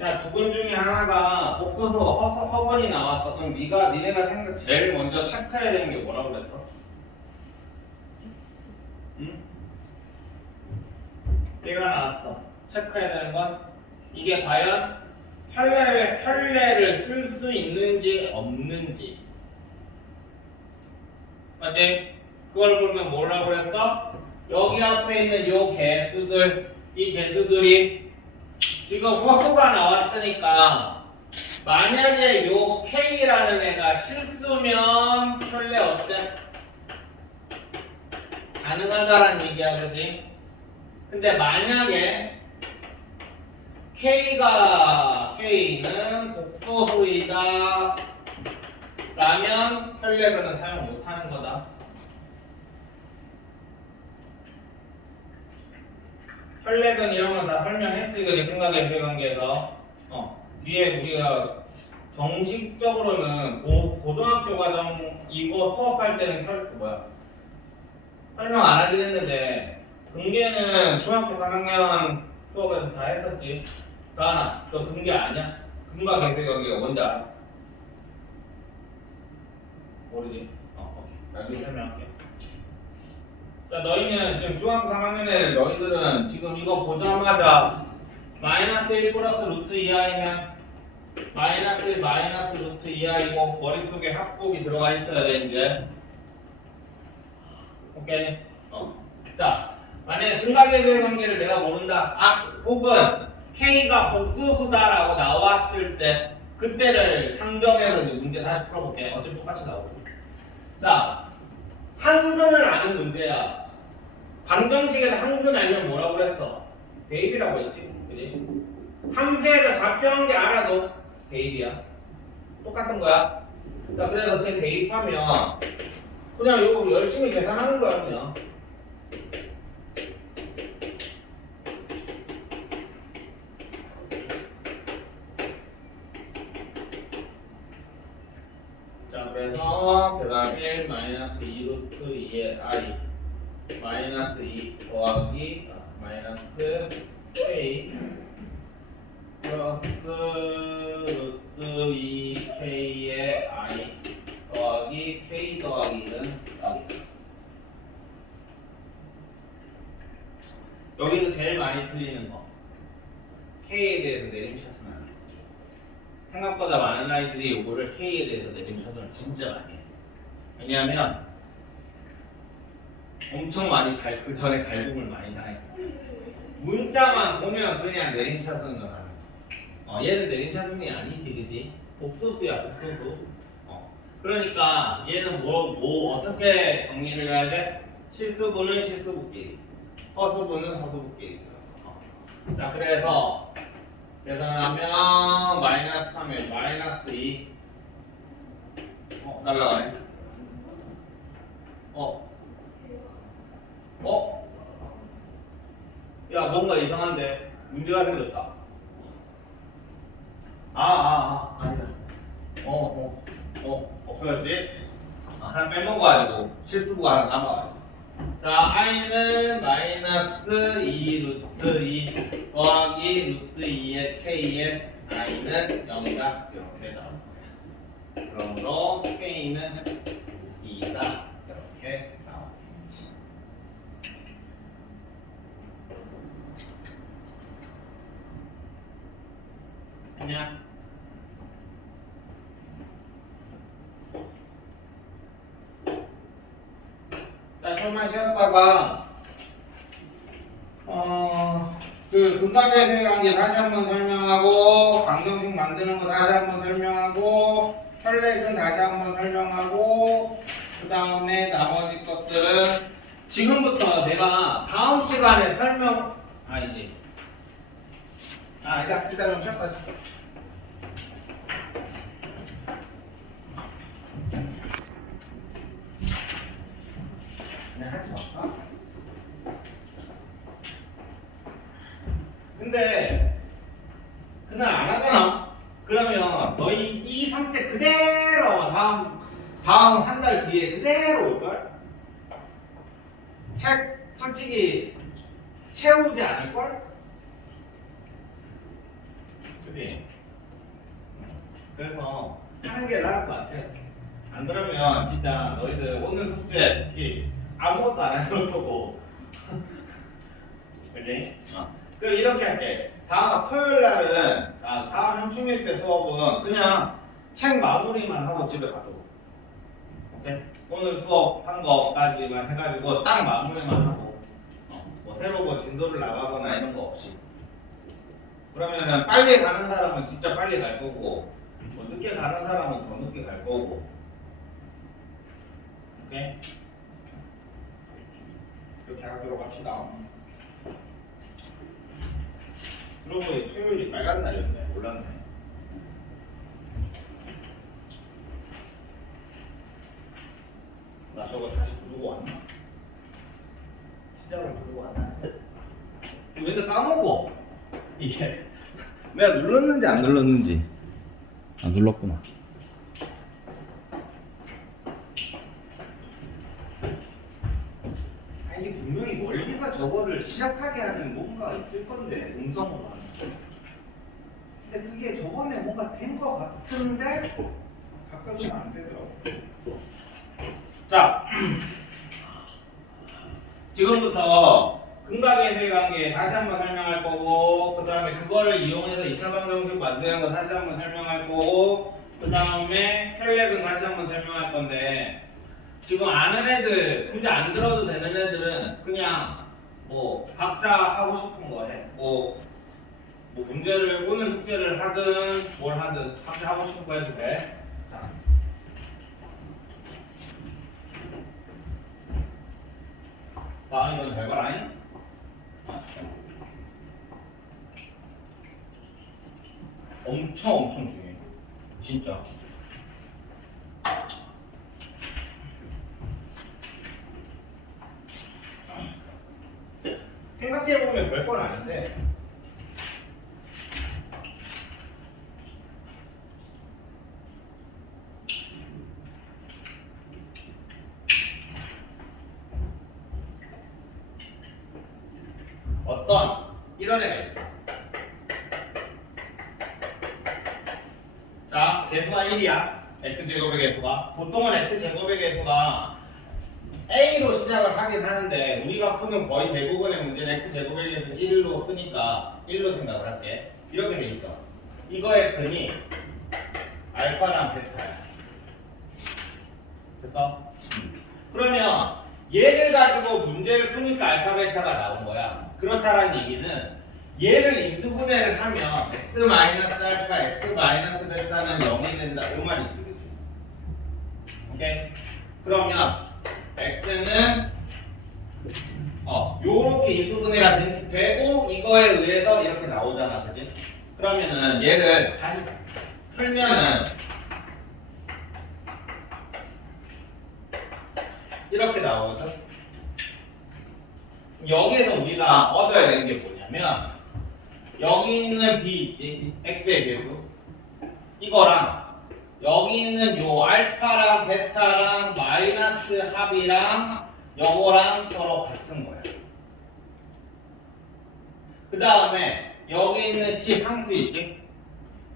야, 두 분 중에 하나가 복수수 허번이 나왔어. 그럼 니네가 제일 먼저 체크해야 되는 게 뭐라고 그랬어? 응? 얘가 나왔어. 체크해야 되는 건 이게 과연 편례를 쓸 수 있는지 없는지. 맞지? 그걸 보면 뭐라고 그랬어? 여기 앞에 있는 요 개수들, 이 개수들이 지금 허수가 나왔으니까 만약에 요 K라는 애가 실수면 편례 어때? 가능하다라는 얘기야, 그지? 근데 만약에 K는 복소수이다 라면 편례근은 사용 못하는 거다. 편례근 이런 건 다 설명했지, 그지? 근각의 비관계에서 뒤에 우리가 정식적으로는 고등학교 과정 이거 수업할 때는 설명 안 하긴 했는데 근계는 중학교 3학년 수업에서 다 했었지. 다하나, 너 근계 아니야? 근각의 비관계가 뭔지 알아? 모르지? 나중에 설명할게. 자, 너희는 지금 중학교 3학년에 너희들은 지금 이거 보자마자 마이너스 1 플러스 루트 2i면 마이너스 1 마이너스 루트 2i고 머릿속에 합곡이 들어가 있어야 돼, 이제. 오케이? 자, 만약에 근각의 관계를 내가 모른다. 혹은 K가 복수수다라고 나왔을 때 그때를 상정해서 문제 다시 풀어볼게. 어차피 똑같이 나오고. 자, 한근을 아는 문제야. 방정식에서 한근 알면 뭐라고 그랬어? 대입이라고 했지. 그지? 함수에서 좌표한 게 알아도 대입이야. 똑같은 거야. 자, 그래서 제 대입하면 그냥 이거 열심히 계산하는 거야, 그냥. 자, 그래서 계산 1 마이너스 2 루트 2의 i 마이너스 2 더하기 마이너스 k 플러스 루트 2k의 i 더하기 k 더하기 1은 여기서 제일 많이 틀리는 거 k에 대해서 내림차순 하는 거. 생각보다 많은 아이들이 이거를 k에 대해서 내림차순을 진짜 많이 해. 왜냐하면 엄청 많이 그 전에 갈굼을 많이 당해. 문자만 보면 그냥 내림차순을 하는 거. 얘는 내림차순이 아니지, 그지? 복소수야, 복소수. 그러니까 얘는 뭐 어떻게 정리를 해야 돼? 실수분은 실수분끼리, 허수분은 허수분끼리. 자, 그래서 계산하면 마이너스 3에 마이너스 2 날라가네. 야, 뭔가 이상한데 문제가 생겼다. 아니다. 없어졌지? 하나 빼먹어가지고 실수부가 하나 남아가지고. 자, i는 마이너스 2 루트 2 더하기 루트 2의 k의 i는 0이다. 이렇게 나올 거야. 그러므로 k는 2다. 이렇게 나옵니다. 아니야? 자, 좀만 쉬었다가 그 근각의 관계 다시 한번 설명하고 방정식 만드는 거 다시 한번 설명하고 혈렉은 다시 한번 설명하고 그 다음에 나머지 것들은 지금부터 내가 다음 시간에 설명 아니지 일단 좀 쉬었다. 그냥 하지 마. 근데 그날 안 하잖아. 그러면 너희 이 상태 그대로 다음 한 달 뒤에 그대로 올걸? 책 솔직히 채우지 않을걸? 그치? 그래서 하는 게 나을 것 같아. 안 그러면 진짜 너희들 오늘 숙제 특히 아무것도 안 해서 올 거고. 그치? 그럼 이렇게 할게. 다음 토요일 날은 다음 현충일 때 수업은 그냥 책 마무리만 하고 집에 가도록. 오케이? 오늘 수업한 거까지만 해가지고 딱 마무리만 하고 뭐 새로 뭐 진도를 나가거나 이런 거 없이. 그러면은 빨리 가는 사람은 진짜 빨리 갈 거고 뭐 늦게 가는 사람은 더 늦게 갈 거고. 오케이? 이렇게 하도록 합시다. 그러고 보니 토요일이 빨간 날이었네. 몰랐네. 나 저거 다시 부르고 왔나? 시작을 부르고 왔나? 왜 까먹어? 이게 내가 눌렀는지 안 눌렀는지. 안 눌렀구나. 이게 분명히 멀리가 저거를 시작하게 하는 뭔가 있을 건데 음성으로 하는. 근데 그게 저번에 뭔가 된 거 같은데 가끔은 안 되더라고. 자, 지금부터 근각의 세관계 다시 한번 설명할 거고, 그 다음에 그거를 이용해서 2차 방정식 만드는 거 다시 한번 설명할 거고, 그 다음에 혈렉은 다시 한번 설명할 건데, 지금 아는 애들 굳이 안 들어도 되는 애들은 그냥 뭐 각자 하고 싶은 거 해. 뭐 문제를 오늘 숙제를 하든 뭘 하든 각자 하고 싶은 거 해도 돼. 자. 다음 이건 잘 봐라잉. 엄청 중요해. 진짜. 생각해보면 별건 아닌데 어떤 이런 애가 있어. 자, 개수가 1이야. x제곱의 개수가. 보통은 x제곱의 개수가 A로 시작을 하긴 하는데 우리가 푸는 거의 대부분의 문제는 x제곱에 대해서 1로 쓰니까 1로 생각을 할게. 이렇게 돼 있어. 이거의 근이 알파랑 베타야. 됐어? 그러면 얘를 가지고 문제를 푸니까 알파 베타가 나온 거야. 그렇다라는 얘기는 얘를 인수분해를 하면 x 마이너스 알파, x 마이너스 베타는 0이 된다. 이 말이지, 그치? 오케이? 그러면 x는 요렇게 인수분해가 되고 이거에 의해서 이렇게 나오잖아, 그치? 그러면은 얘를 다시 풀면은 이렇게 나오거든. 여기에서 우리가 얻어야 되는 게 뭐냐면 여기 있는 b 있지? x의 개수 이거랑 여기 있는 요 알파랑 베타랑 마이너스 합이랑 요거랑 서로 같은 거야. 그 다음에 여기 있는 C 상수 있지?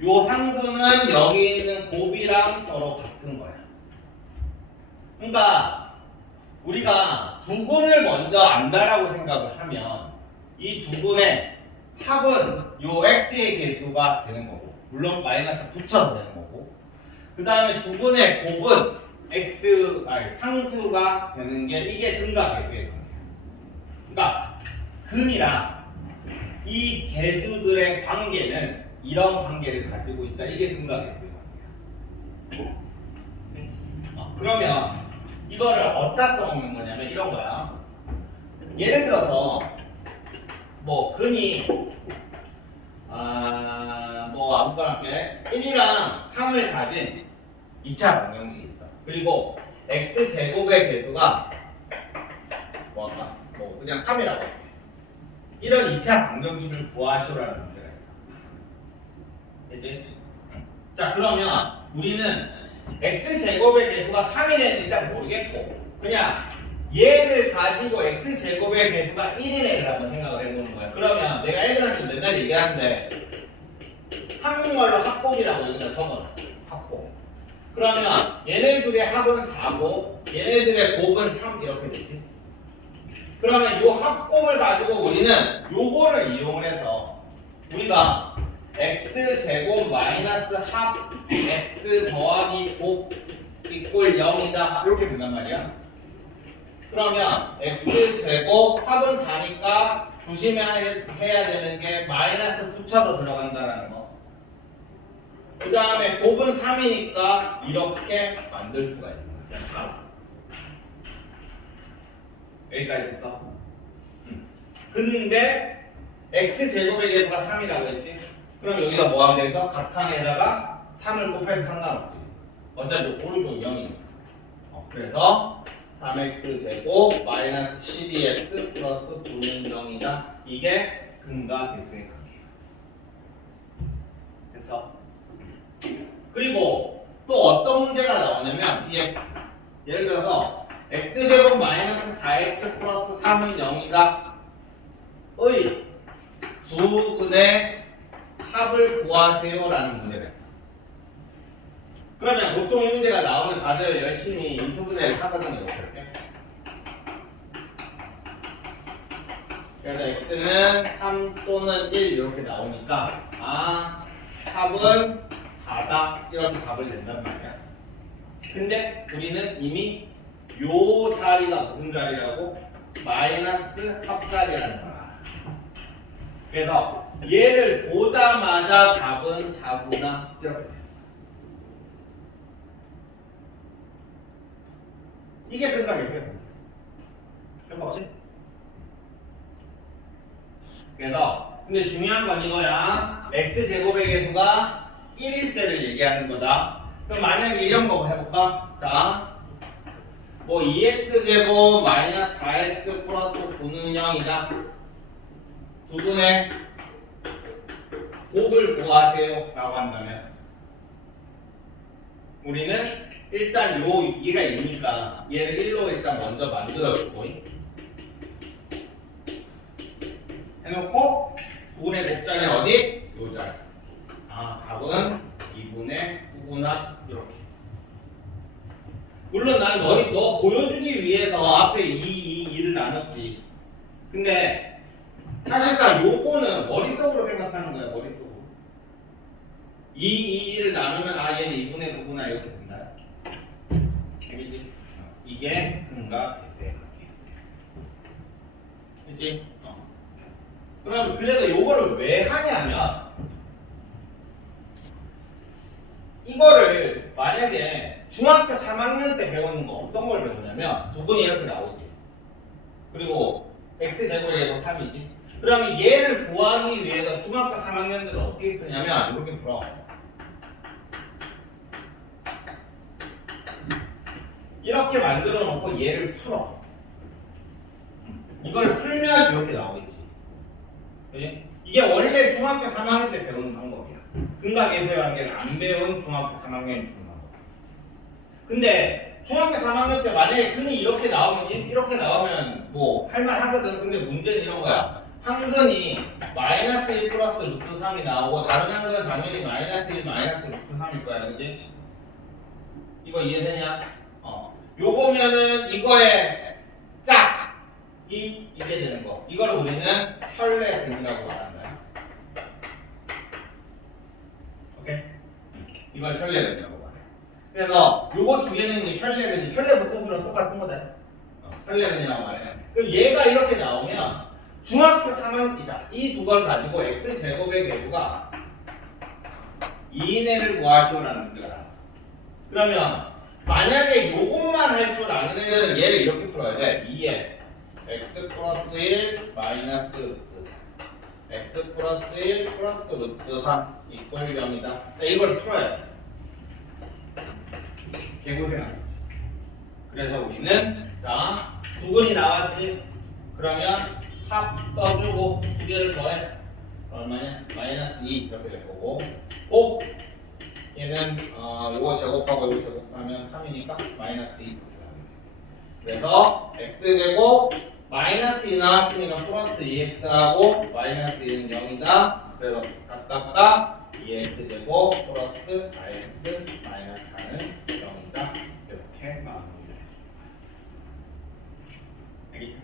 요 상수는 여기 있는 곱이랑 서로 같은 거야. 그러니까 우리가 두근을 먼저 안다라고 생각을 하면 이 두근의 합은 요 x의 개수가 되는 거고, 물론 마이너스 붙여서 되는 거고, 그 다음에 두근의 곱은 상수가 되는 게 이게 근과 개수의 관계야. 그러니까 근이랑 이 개수들의 관계는 이런 관계를 가지고 있다. 이게 근과 개수의 관계야. 그러면 이거를 어디다 써먹는 거냐면 이런 거야. 예를 들어서 뭐 근이 뭐 아무거나 할게. 1이랑 3을 가진 2차 방정식이 있어. 그리고 x제곱의 개수가 뭐 할까? 뭐 그냥 3이라고 할게. 이런 2차 방정식을 구하시오라는 문제가 있어. 됐지? 자, 그러면 우리는 x제곱의 개수가 3이네는 일단 모르겠고, 그냥 얘를 가지고 x제곱의 개수가 1인 애를 한번 생각을 해보는 거야. 그러면 내가 애들한테 맨날 얘기하는데 한국말로 합곱이라고 여기다 적어놔. 합곱. 그러면 얘네들의 합은 4고 얘네들의 곱은 3 이렇게 되지. 그러면 이 합곱을 가지고 우리는 요거를 이용을 해서 우리가 x제곱 마이너스 합 x 더하기 곱 이꼴 0이다 이렇게 된단 말이야. 그러면 x제곱 합은 4니까 조심해야 되는 게 마이너스 붙여서 들어간다는 거. 그 다음에 곱은 3이니까 이렇게 만들 수가 있는 거야. 바로. 여기까지 됐어? 근데 x제곱의 개수가 3이라고 했지? 그럼 여기다 뭐 하면 돼서 각항에다가 3을 곱해도 상관없지. 어차피 오른쪽 0이니까. 그래서 3x제곱 마이너스 12x 플러스 9는 0이다. 이게 근과 개수의 관계예요. 됐어? 그리고 또 어떤 문제가 나오냐면 이게 예를 들어서 x제곱 마이너스 4x 플러스 3은 0이다 의 두 근의 합을 구하세요라는 문제가 있어. 그러면 보통 이 문제가 나오면 다들 열심히 이 두 근의 하거든요. 이렇게. 그래서 x는 3 또는 1 이렇게 나오니까 합은 4다 이렇게 답을 낸단 말이야. 근데 우리는 이미 요 자리가 무슨 자리라고? 마이너스 합자리라는 거야. 그래서 얘를 보자마자 답은 4구나 이렇게 돼. 이게 생각이에요. 해보지. 그래서 근데 중요한 건 이거야. x제곱의 개수가 1일 때를 얘기하는 거다. 그럼 만약에 이런 거 해볼까? 자, 뭐 2x제곱 마이너스 4x 플러스 9는 0이다. 두 분의 곱을 구하세요 라고 한다면 우리는 일단 얘가 있으니까 얘를 1로 일단 먼저 만들어주고 해놓고 9분의 곱자리 어디? 요 자리. 답은 2분의 9구나 이렇게. 물론 난 너 보여주기 위해서 앞에 2를 나눴지. 근데 사실상 요거는 머릿속으로 생각하는 거야. 머릿속으로. 2를 나누면 얘는 2분의 9구나 이렇게 된다. 알겠지? 이게 근과 개수의 관계. 그치? 그럼 그래서 요거를 왜 하냐면 이거를 만약에 중학교 3학년 때 배우는 거 어떤 걸 배우냐면 두 분이 이렇게 나오지. 그리고 x제곱에서 3이지. 그러면 얘를 구하기 위해서 중학교 3학년들은 어떻게 푸냐면 이렇게 풀어. 이렇게 만들어 놓고 얘를 풀어. 이걸 풀면 이렇게 나오겠지. 그치? 이게 원래 중학교 3학년 때 배우는 방법이야. 근과 개수의 관계를 안 배운 중학교 3학년이 배우는 방법. 근데 중학교 3학년 때 만약에 근이 이렇게 나오면 뭐 할만하거든. 근데 문제는 이런 거야. 한 근이 마이너스 1 플러스 루트 3이 나오고 다른 한 근은 당연히 마이너스 1 마이너스 루트 3일 거야. 그지? 이거 이해되냐? 요거면은 이거의 짝이 이게 되는 거. 이걸 우리는 혈례근이라고 말하는 거야. 오케이? 이걸 혈례근이라고 말해. 그래서 요거 두 개는 이제 혈례근이 혈례부터 수랑 똑같은 거다. 혈례근이라고 말해. 그럼 얘가 이렇게 나오면 중학교 3학기자 이 두 걸 가지고 x 제곱의 계수가 2인을 구하시오라는 문제가 나와. 그러면 만약에 요것만 할 줄 아는 애들은 얘를 이렇게 풀어야 돼. 2에 x 플러스 1 마이너스 루트 x 플러스 1 플러스 루트 3 이퀄 0이다. 자, 이걸 풀어야 돼. 개고생하겠지. 그래서 우리는 자, 두 근이 나왔지. 그러면 합 써주고 두 개를 더해. 얼마냐? 마이너스 2 이렇게 될 거고. 곱 얘는 이거 제곱하고 이거 제곱하면 3이니까 마이너스 2 그래서 x제곱 마이너스 2 나왔으니까 플러스 2x하고 마이너스 2는 0이다. 그래서 각각 2x제곱 플러스 4x 마이너스 4는 0이다. 이렇게 마무리를 해줍니다. 알겠죠?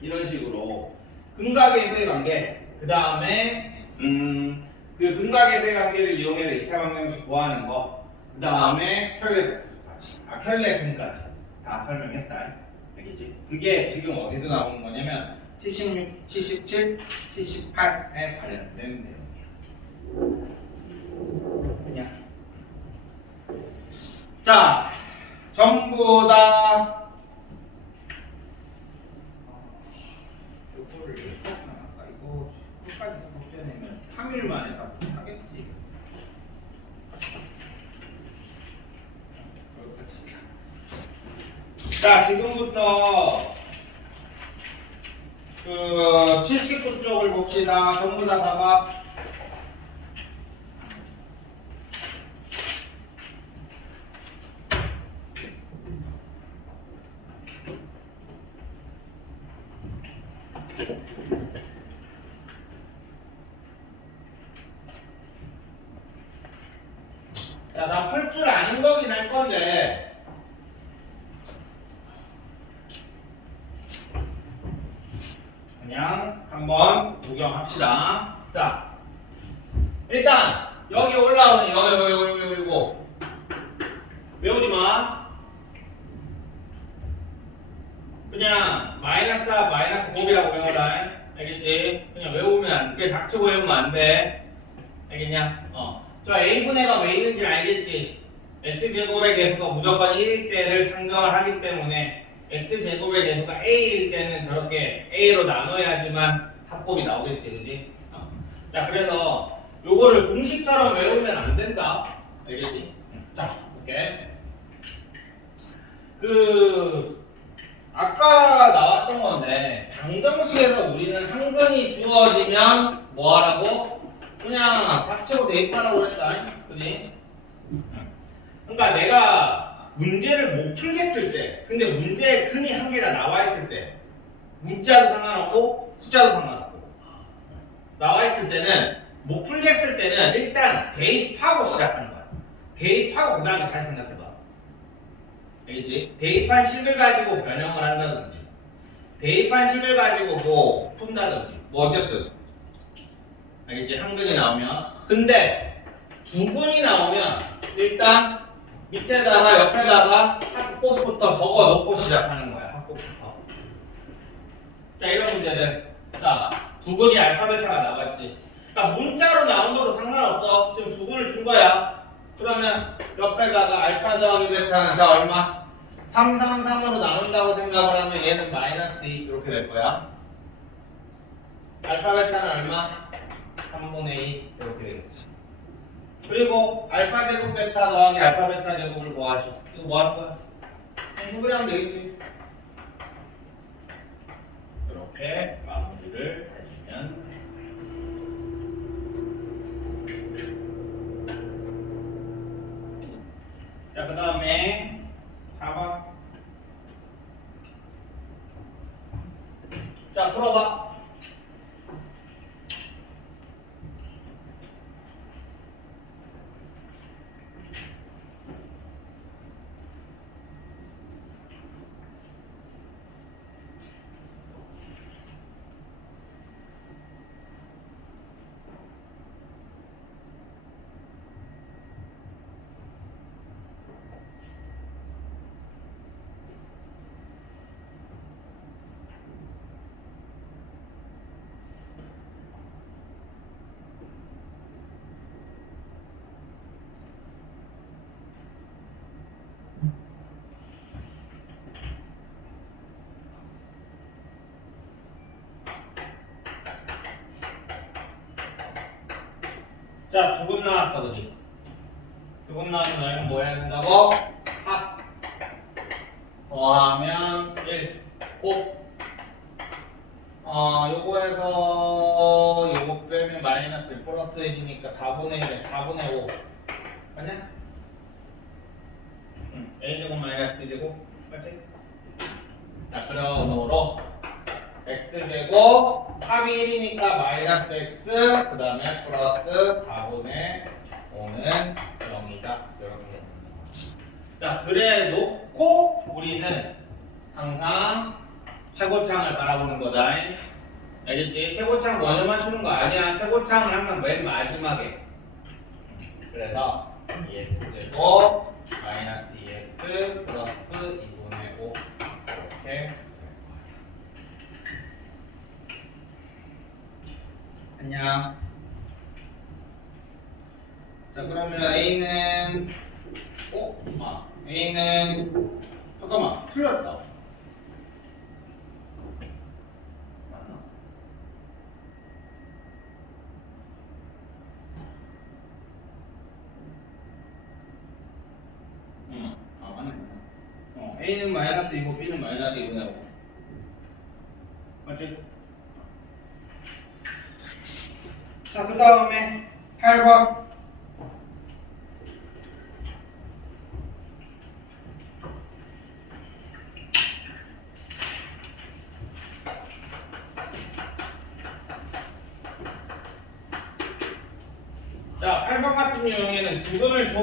이런 식으로 근각의 관계 그 다음에 그 근각의 관계를 이용해서 2차 방정식 구하는 거 그 다음에 혈례근까지 다 설명했다. 알겠지? 그게 지금 어디서 나오는 거냐면 76, 77, 78에 관련된 내용이야. 그냥 자, 전부 다 요거를 이렇게 나갈까? 이거 끝까지 복제하면 3일 만에 다 하겠지. 자, 지금부터 그 79쪽을 봅시다. 전부 다 봐봐. 자, 나 풀 줄 아는 거긴 할 건데 그냥 한번 구경합시다. 자, 일단 여기 올라오는 여기 외우지 마. 그냥 마이너스 4 마이너스 5이라고 외워라. 알겠지? 그냥 외우면 안 돼. 닥치고 외우면 안 돼. 알겠냐? 저 a분의가 왜 있는지 알겠지? x제곱의 계수가 무조건 1일 때를 상정을 하기 때문에 x제곱의 계수가 a일 때는 저렇게 a로 나눠야지만 합곱이 나오겠지, 그지? 자, 그래서 요거를 공식처럼 외우면 안 된다. 알겠지? 자, 볼게. 아까 나왔던 건데 방정식에서 우리는 한 근이 주어지면 뭐 하라고? 그냥 닥치고 대입하라고 그랬다. 그지? 그러니까 내가 문제를 못 풀겠을 때, 근데 문제에 근이 한 개가 나와 있을 때, 문자도 상관없고 숫자도 상관없고 나와 있을 때는 못 풀겠을 때는 일단 대입하고 시작하는 거야. 대입하고 그 다음에 다시 생각해봐. 알겠지? 대입한 식을 가지고 변형을 한다든지, 대입한 식을 가지고 뭐 푼다든지, 뭐 어쨌든. 알겠지? 한 근이 나오면. 근데 두 근이 나오면 일단 밑에다가 옆에다가 합곱부터 적어 놓고 시작하는 거야. 합곱부터. 자, 이런 문제들. 자, 두 근이 알파벳화가 나왔지. 그러니까 문자로 나온 것도 상관없어. 지금 두 근을 준 거야. 그러면 옆에다가 알파 더하기 베타는 자 얼마? 3, 3, 3으로 나눈다고 생각을 하면 얘는 마이너스 2 이렇게 될 거야. 알파 베타는 얼마? 3분의 2 이렇게 되겠지. 그리고 알파 제곱 베타 더하기 알파 베타 제곱을 구하시. 이거 뭐 하는 거야? 소그리하면 되겠지. 이렇게 마무리를 해주면 자, 그 다음에 다음에 4번. 자, 풀어봐. 자, 두금 나왔어, 그지? 두금 나와서 너희는 뭐 해야 된다고? 합. 더하면 1. 곱. 요거에서 요거 빼면 마이너스 1 플러스 1이니까 4분의 1에 4분의 5. 맞냐? A제곱 마이너스 B제곱. 맞지? 자, 그러므로 X제곱 합이 1이니까 마이너스 X 그 다음에 플러스 4분의 5는 0이다. 이렇게. 자, 그래 놓고 우리는 항상 최고창을 바라보는 거다. 알겠지? 최고창 먼저 맞추는 거 아니야. 최고창은 항상 맨 마지막에. 그래서 EX제곱 마이너스 EX 플러스 2분의 5 이렇게. 안녕. 자, 그러면 A는 A는 잠깐만 틀렸다. 맞나? 맞네. A는 마이너스 2고 B는 마이너스 2분의 5. 맞지? 자, 그 다음에 8번. 자, 8번 같은 경우에는 두근을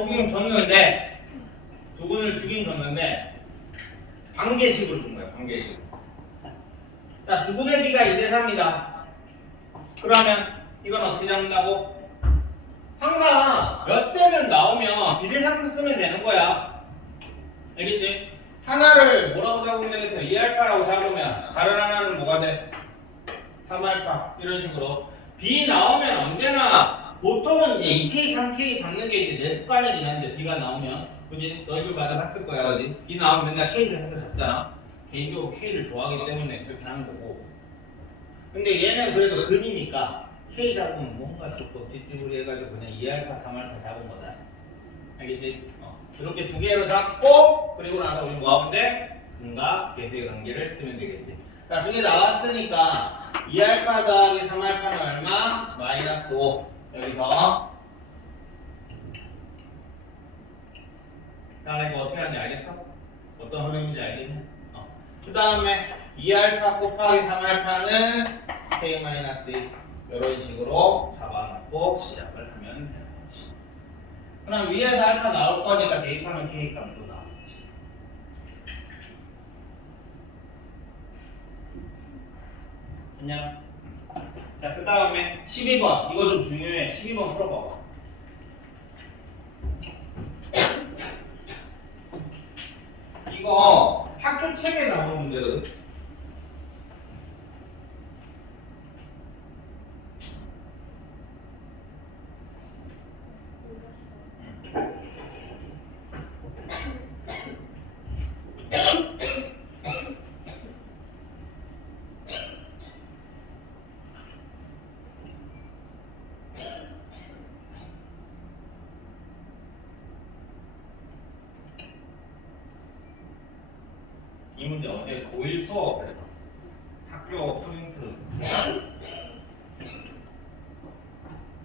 주긴 줬는데 관계식으로 준 거예요. 관계식. 자, 두근의 비가 2대 3이다. 그러면 이건 어떻게 잡는다고? 항상 몇 대면 나오면 비례상수 쓰면 되는 거야. 알겠지? 하나를 뭐라고 잡으면 되겠어? 2알파라고 잡으면 다른 하나는 뭐가 돼? 3알파. 이런 식으로. B 나오면 언제나 보통은 이제 2K, 3K 잡는 게 이제 내 습관이긴 한데 B가 나오면 그지? 너희들마다 봤을 거야. 그지? B 나오면 맨날 K를 항상 잡잖아. 개인적으로 K를 좋아하기 때문에 그렇게 하는 거고. 근데 얘는 그래도 근이니까 K 잡으면 뭔가 조금 뒷집으로 해가지고 그냥 2알파, 3알파 잡은 거다. 알겠지? 이렇게 두 개로 잡고 그리고 나서 우리 뭐 하면 돼? 근과 계수의 관계를 쓰면 되겠지. 자, 두 개 나왔으니까 2알파 더하기 3알파는 얼마? 마이너스 5. 여기서 자, 이거 어떻게 하는지 알겠어? 어떤 흐름인지 알겠니? 그 다음에 2알파 곱하기 3알파는 K-2 이런 식으로 잡아놓고 시작을 하면 되는 거지. 그럼 위에서 알파 나올 거니까 대입하면 K 값도 나오겠지. 됐냐? 자, 그 다음에 12번. 이거 좀 중요해. 12번 풀어봐봐. 이거 학교 책에 나오는 문제거든. 이 문제 어제 고1 수업에서 학교 프린트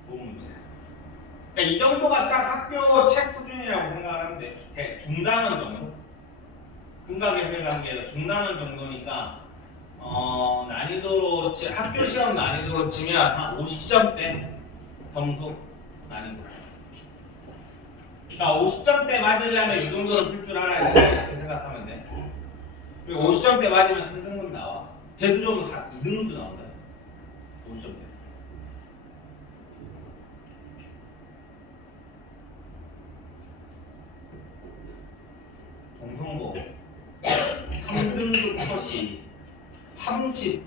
그 문제. 그러니까 이 정도가 딱 학교 책 수준이라고 생각하는데 중간 중단원 정도? 근각의 관계에서 중단원 정도니까 난이도로 학교 시험 난이도로 치면 한 50점대 점수 난이도. 그러니까 50점대 맞으려면 이 정도는 풀 줄 알아야 된다 이렇게 생각하면 돼. 그리고 50점대 맞으면 3등급 나와. 제주도는 2등급도 나온다. 50점대. 정성고 3등급 컷이 30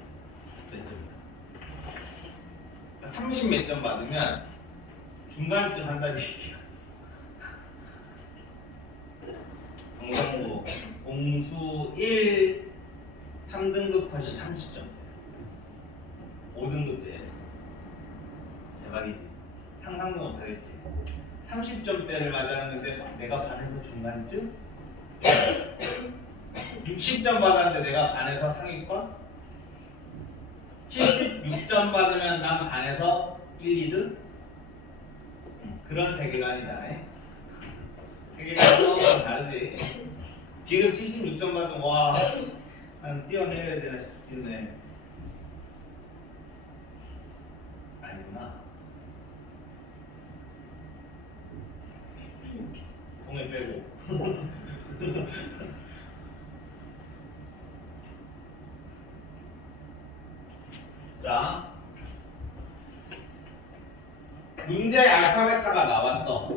몇 점? 30 몇 점 받으면 중간쯤 한다는 얘기야. 정성고 공수 1 3등급 컷이 30점. 5등급대에서 대박이지. 상상도 못하겠지. 30점대를 맞았는데 내가 반에서 중간쯤? 60점 받았는데 내가 반에서 상위권? 76점 받으면 난 반에서 1, 2등? 그런 세계관이다. 세계관이 너무 다르지. 지금 76점 받으면 와, 난 뛰어내려야 되나 싶은데 아니구나. 동해 빼고. 자, 문제 알파 베타가 나왔어.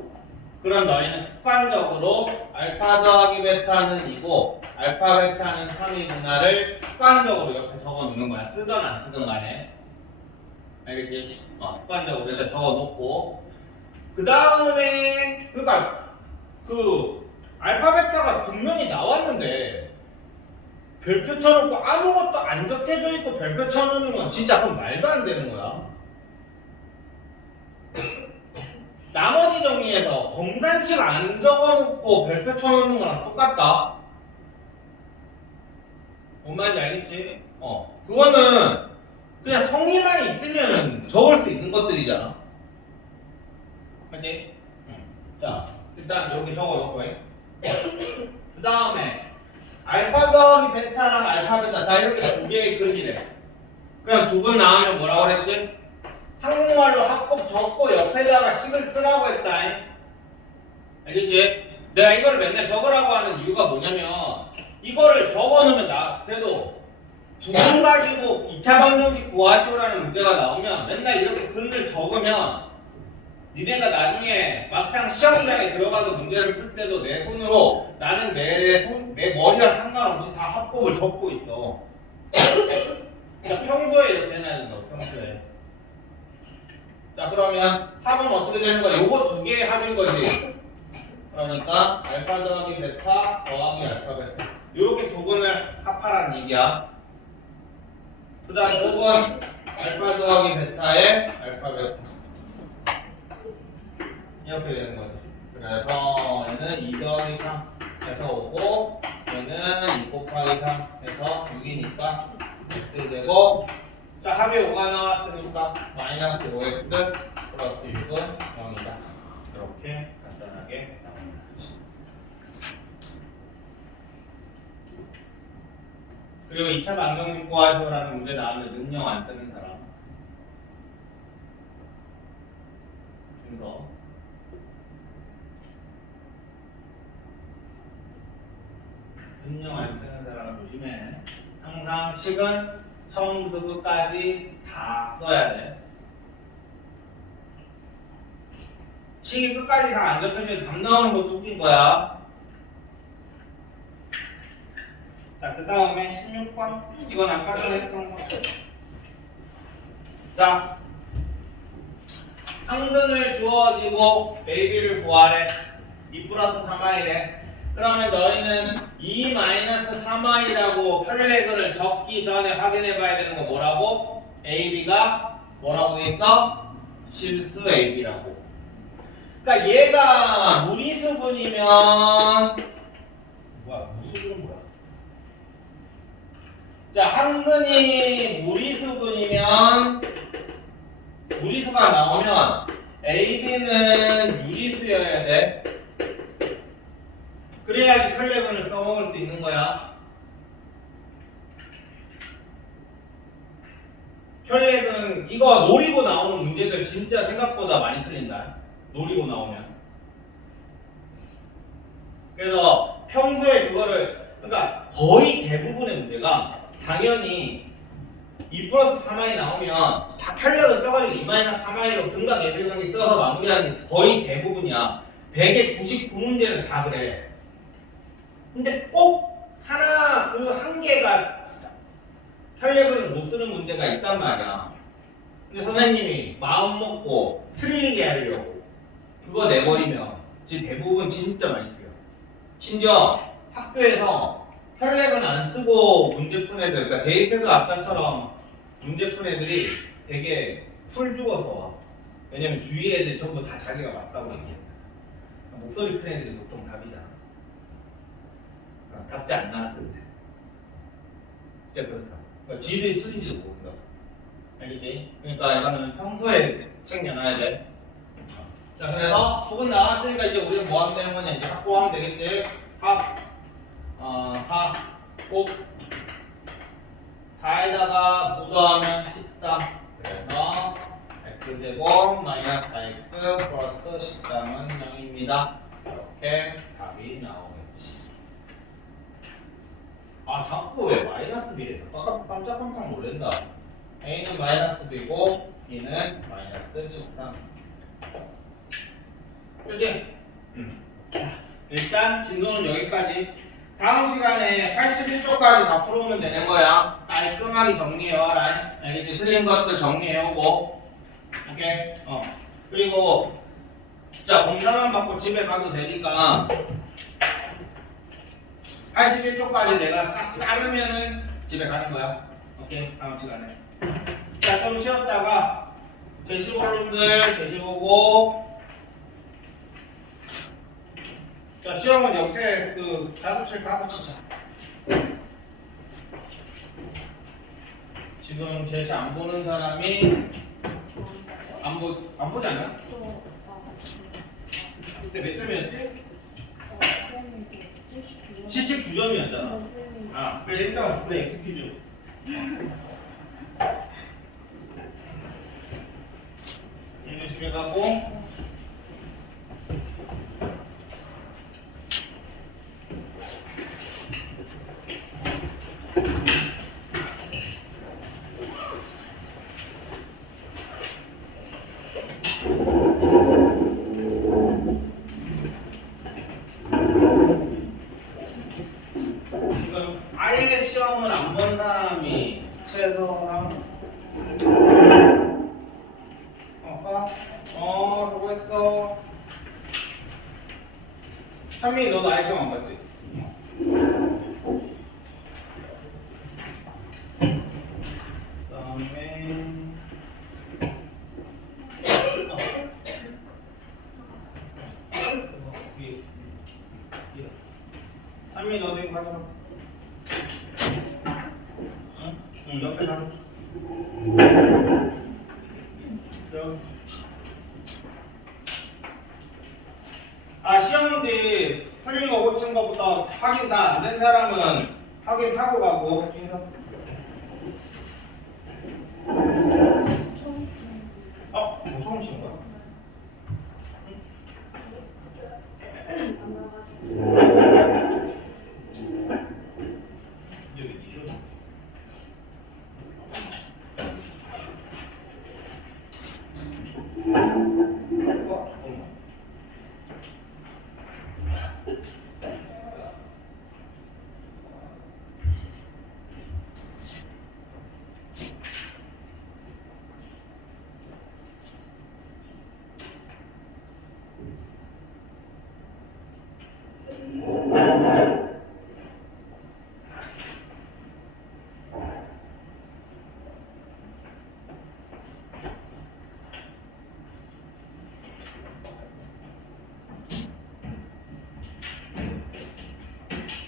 그럼 너희는 습관적으로 알파 더하기 베타는 2고 알파 베타는 3이구나를 습관적으로 옆에 적어 놓는 거야. 쓰든 안 쓰든 간에. 알겠지? 습관적으로 일단 적어 놓고 그 다음에 그러니까 그 알파 베타가 분명히 나왔는데 별표 쳐놓고 아무것도 안 적혀져 있고 별표 쳐놓는 건 진짜 그건 말도 안 되는 거야. 나머지 정리에서 검산식 안 적어놓고 별표 쳐놓는 거랑 똑같다. 뭔 말인지 알겠지? 그거는 그냥 성의만 있으면 적을 수 있는 것들이잖아. 맞지? 자, 일단 여기 적어놓고 그 다음에 알파 더하기 베타랑 알파 베타 자 이렇게 두 개의 글이래. 그냥 두 분 나오면 뭐라고 그랬지? 한국말로 합법 적고 옆에다가 식을 쓰라고 했다. 알겠지? 내가 이걸 맨날 적으라고 하는 이유가 뭐냐면 이거를 적어놓으면 그래도 두 분 가지고 2차 방정식 구하시오라는 문제가 나오면 맨날 이렇게 글을 적으면 니네가 나중에 막상 시험장에 들어가서 문제를 풀 때도 내 손으로 나는 내 머리랑 상관없이 다 합법을 적고 있어. 그러니까 평소에 이렇게 해놔야 된다. 평소에. 자 그러면 합은 어떻게 되는 거야? 요거 두 개의 합인 거지. 그러니까 알파 더하기 베타 더하기 알파 베타 요렇게 두 분을 합하라는 얘기야. 그 다음 5번 알파 더하기 베타의 알파 베타 이렇게 되는 거지. 그래서 얘는 2 더하기 3에서 오고 얘는 2 곱하기 3에서 6이니까 x 되고 자 합이 5가 나왔으니까 마이너스 5x 플러스 6은 0이다. 이렇게 간단하게 나옵니다. 그리고 2차 방정식 구하시오라는 문제 나왔는데 능력 안 쓰는 사람 순서 능력 안 쓰는 사람 조심해. 항상 식은 처음부터 끝까지 다 써야 돼. 식이 끝까지 다 안 적혀지면 답 나오는 것도 웃긴 거야. 자, 그 다음에 16번. 이건 아까 전에 했던 거. 자, 항등을 주어지고 AB를 구하래. 2 플러스 3i래. 그러면 너희는 2 마이너스 3i라고 편례근을 적기 전에 확인해 봐야 되는 거 뭐라고? AB가 뭐라고 돼 있어? 실수 AB라고. 그러니까 얘가 무리수분이면 무리수분은 뭐야? 자, 항근이 무리수분이면 무리수가 나오면 AB는 유리수여야 돼. 그래야지 혈액을 써먹을 수 있는 거야. 혈액은 이거 노리고 나오는 문제들 진짜 생각보다 많이 틀린다. 노리고 나오면. 그래서 평소에 그거를 그러니까 거의 대부분의 문제가 당연히 2 플러스 3i 나오면 다 혈액을 써가지고 2 마이너스 3i로 등각 예술성이 써서 마무리하는 게 거의 대부분이야. 100의 99문제는 다 그래. 근데 꼭 하나 그 한 개가 혈액을 못 쓰는 문제가 있단 말이야. 근데 선생님이 마음 먹고 틀리게 하려고 그거 내버리면 지금 대부분 진짜 많이 틀려. 심지어 학교에서 혈액은 안 쓰고 문제 푼 애들, 그러니까 대입해서 아까처럼 문제 푼 애들이 되게 풀 죽어서 와. 왜냐면 주위 애들 전부 다 자기가 맞다고 얘기해. 목소리 큰 애들이 보통 답이잖아. 답지 안 나왔을 때. 진짜 그렇다. 그러니까 지들이 틀린지도 모른다. 알겠지? 그러니까 이거는 평소에 챙겨놔야 돼. 자, 그래서 속은 나왔으니까 이제 우리는 뭐 하면 되는 거냐? 이제 확보하면 되겠지? 4, 곱 4에다가 부도하면 13. 그래서 x제곱 마이너스 4x 플러스 13은 0입니다. 이렇게 답이 나오겠지. 아, 자꾸 왜 마이너스 b래? 깜짝깜짝 놀란다. a는 마이너스 b고 b는 마이너스 13. 그치? 일단 진도는 여기까지. 다음 시간에 81쪽까지 다 풀어오면 되는 거야. 깔끔하게 정리해와라. 알겠지? 틀린 것들 정리해오고. 오케이? 그리고 자, 공사만 받고 집에 가도 되니까 81쪽까지 내가 싹 자르면은 집에 가는 거야. 오케이? 다음 시간에. 자, 좀 쉬었다가 제시고름들 제시보고. 자, 시험은 옆에 그 자습실 가서 치자. 지금 제시 안 보는 사람이 안 보지 않나? 그때 몇 점이었지? 79점이었잖아. 아, 그래 일단 그래 엑스큐즈. 이제 집에 가고. 지금 아예 시험을 안 본 사람이 최소랑 수고했어. 찬민이 너도 아예 시험 안 봤지? 그다음에 찬민이 너도 이거 가져가. 응, 옆에 가져. 시험 문제 틀린 거 고친 거부터 확인 다 안 된 사람은 확인하고 가고. 뭐 처음 치는 거야? 여기 니쇼. 잠깐만.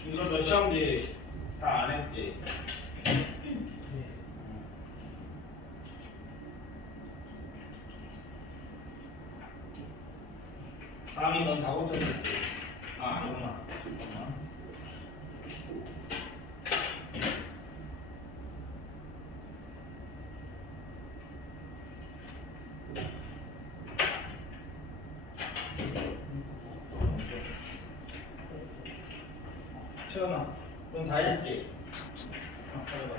이거 너 시험지 다 안 했지? 다음이 넌 다 고쳤지? 아, 아니구나. 잠깐만. 채연아, 넌 다 했지? 가져가.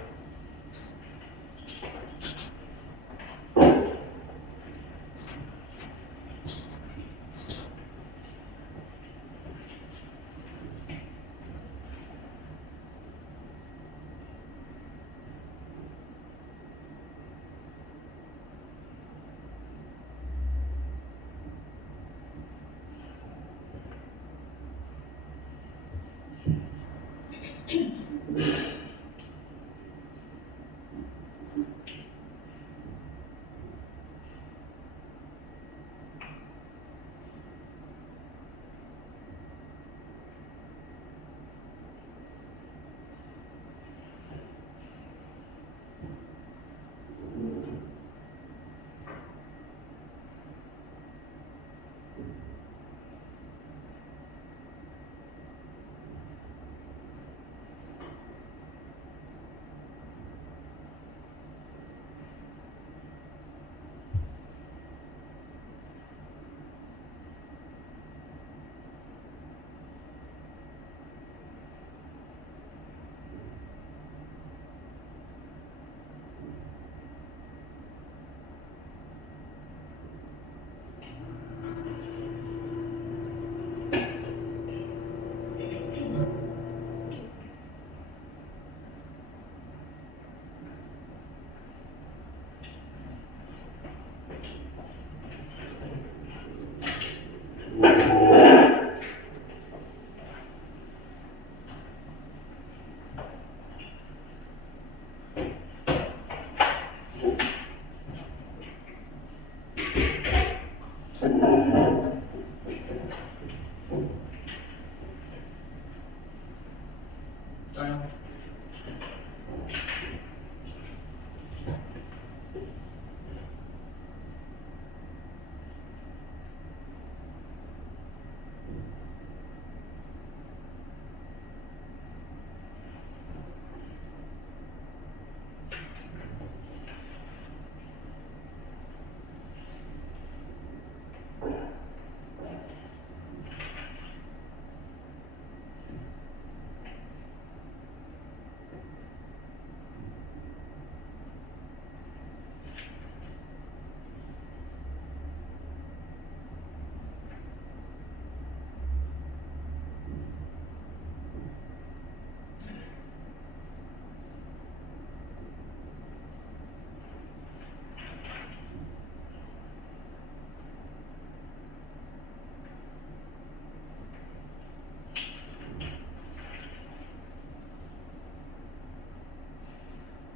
짜요.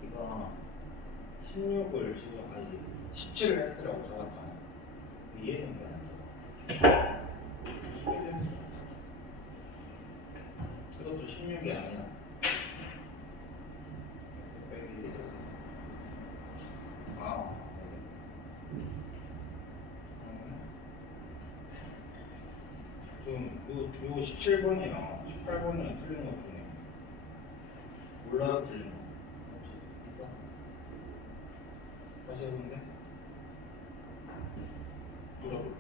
이거 16을 지금 아니 17을 X라고 적었잖아. 이해는 왜안 적어? 그것도 16이 아니야. 빼기. 아, 지금 요 17번이랑 18번이랑 틀린 것 중에 몰라도 틀린 거 있어? 다시 해보는데? 물어볼까?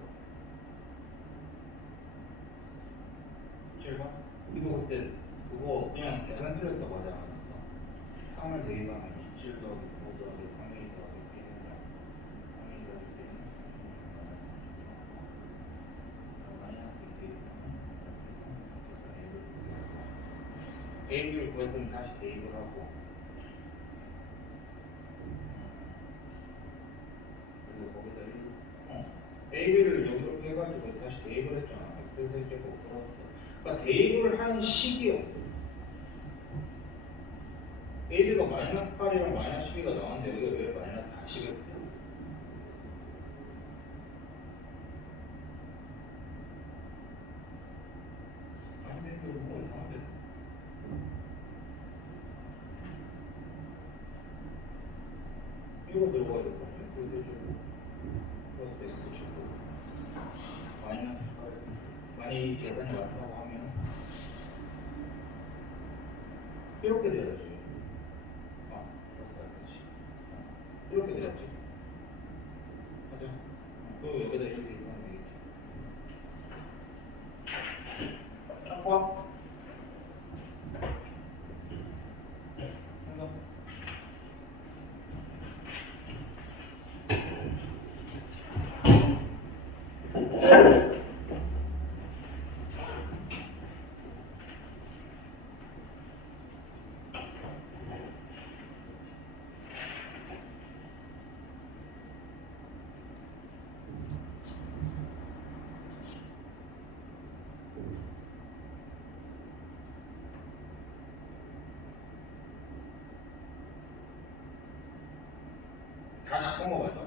7번? 이거 그때 그거 그냥 계산 틀렸다고 하지 않았어? 3을 대입하면 27 더하기 5 더하기 3이 더하기 B는 3이 더하기 B는 마이너스 2 대입하면 A를 구했으면 다시 대입을 하고 그리고 거기다 A를 여기로 해가지고 다시 대입을 했잖아. X세제곱 플러스 그러니까 대입을 한 식이요. AB가 마이너스 8이랑 마이너스 12가 나왔는데 여기가 왜 마이너스 40이었지? 아닌데 이거 뭐 이상한데? 이거 들어가야 될 것 같아. X세제곱 플러스 X제곱 마이너스 8 만약 이 계산이 맞다고 하면 이렇게 돼야지. 그렇지. 이렇게 돼야지. 맞아. 그리고 여기다 이렇게 하면 되겠지. 와. 생각. 다시 본 거 맞아?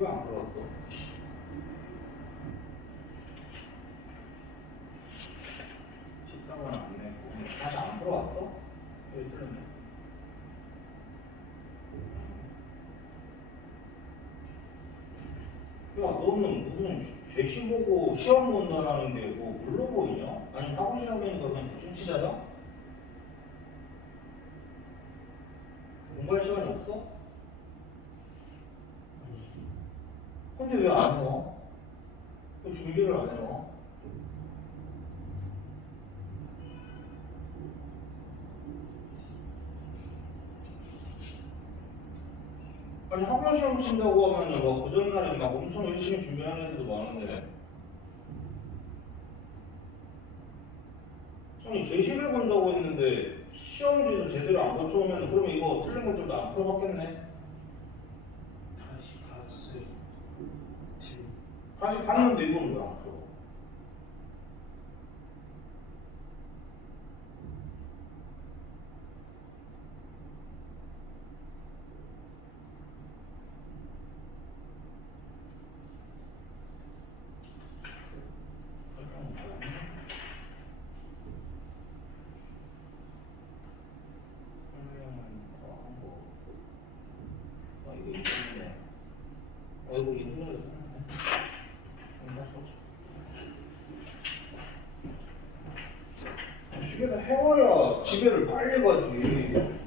왜 안 풀었어? 식당은 안 내고 다시 안 풀어왔어? 왜 틀렸네? 야, 너는 무슨 죄시 보고 시험 본다라는데 뭐 불러 보이냐? 아니 학원 시험이니까 그냥 대충 치자야? 공부할 시간이 없어? 근데 왜 안 해? 왜 준비를 안 해요? 아니 학원 시험 친다고 하면은 막 그 전날에 막 엄청 열심히 준비하는 애들도 많은데 아니 제시를 본다고 했는데 시험지도 제대로 안 고쳐오면 그러면 이거 틀린 것들도 안 풀어봤겠네? 다시 봤어요. 다시 봤는데 이거는 왜 안 풀어? 설명 잘하네. 설명은 더한 거. 아 이거 있네. 이거 인터넷에서 집에서 해와야 집에를 빨리 가지.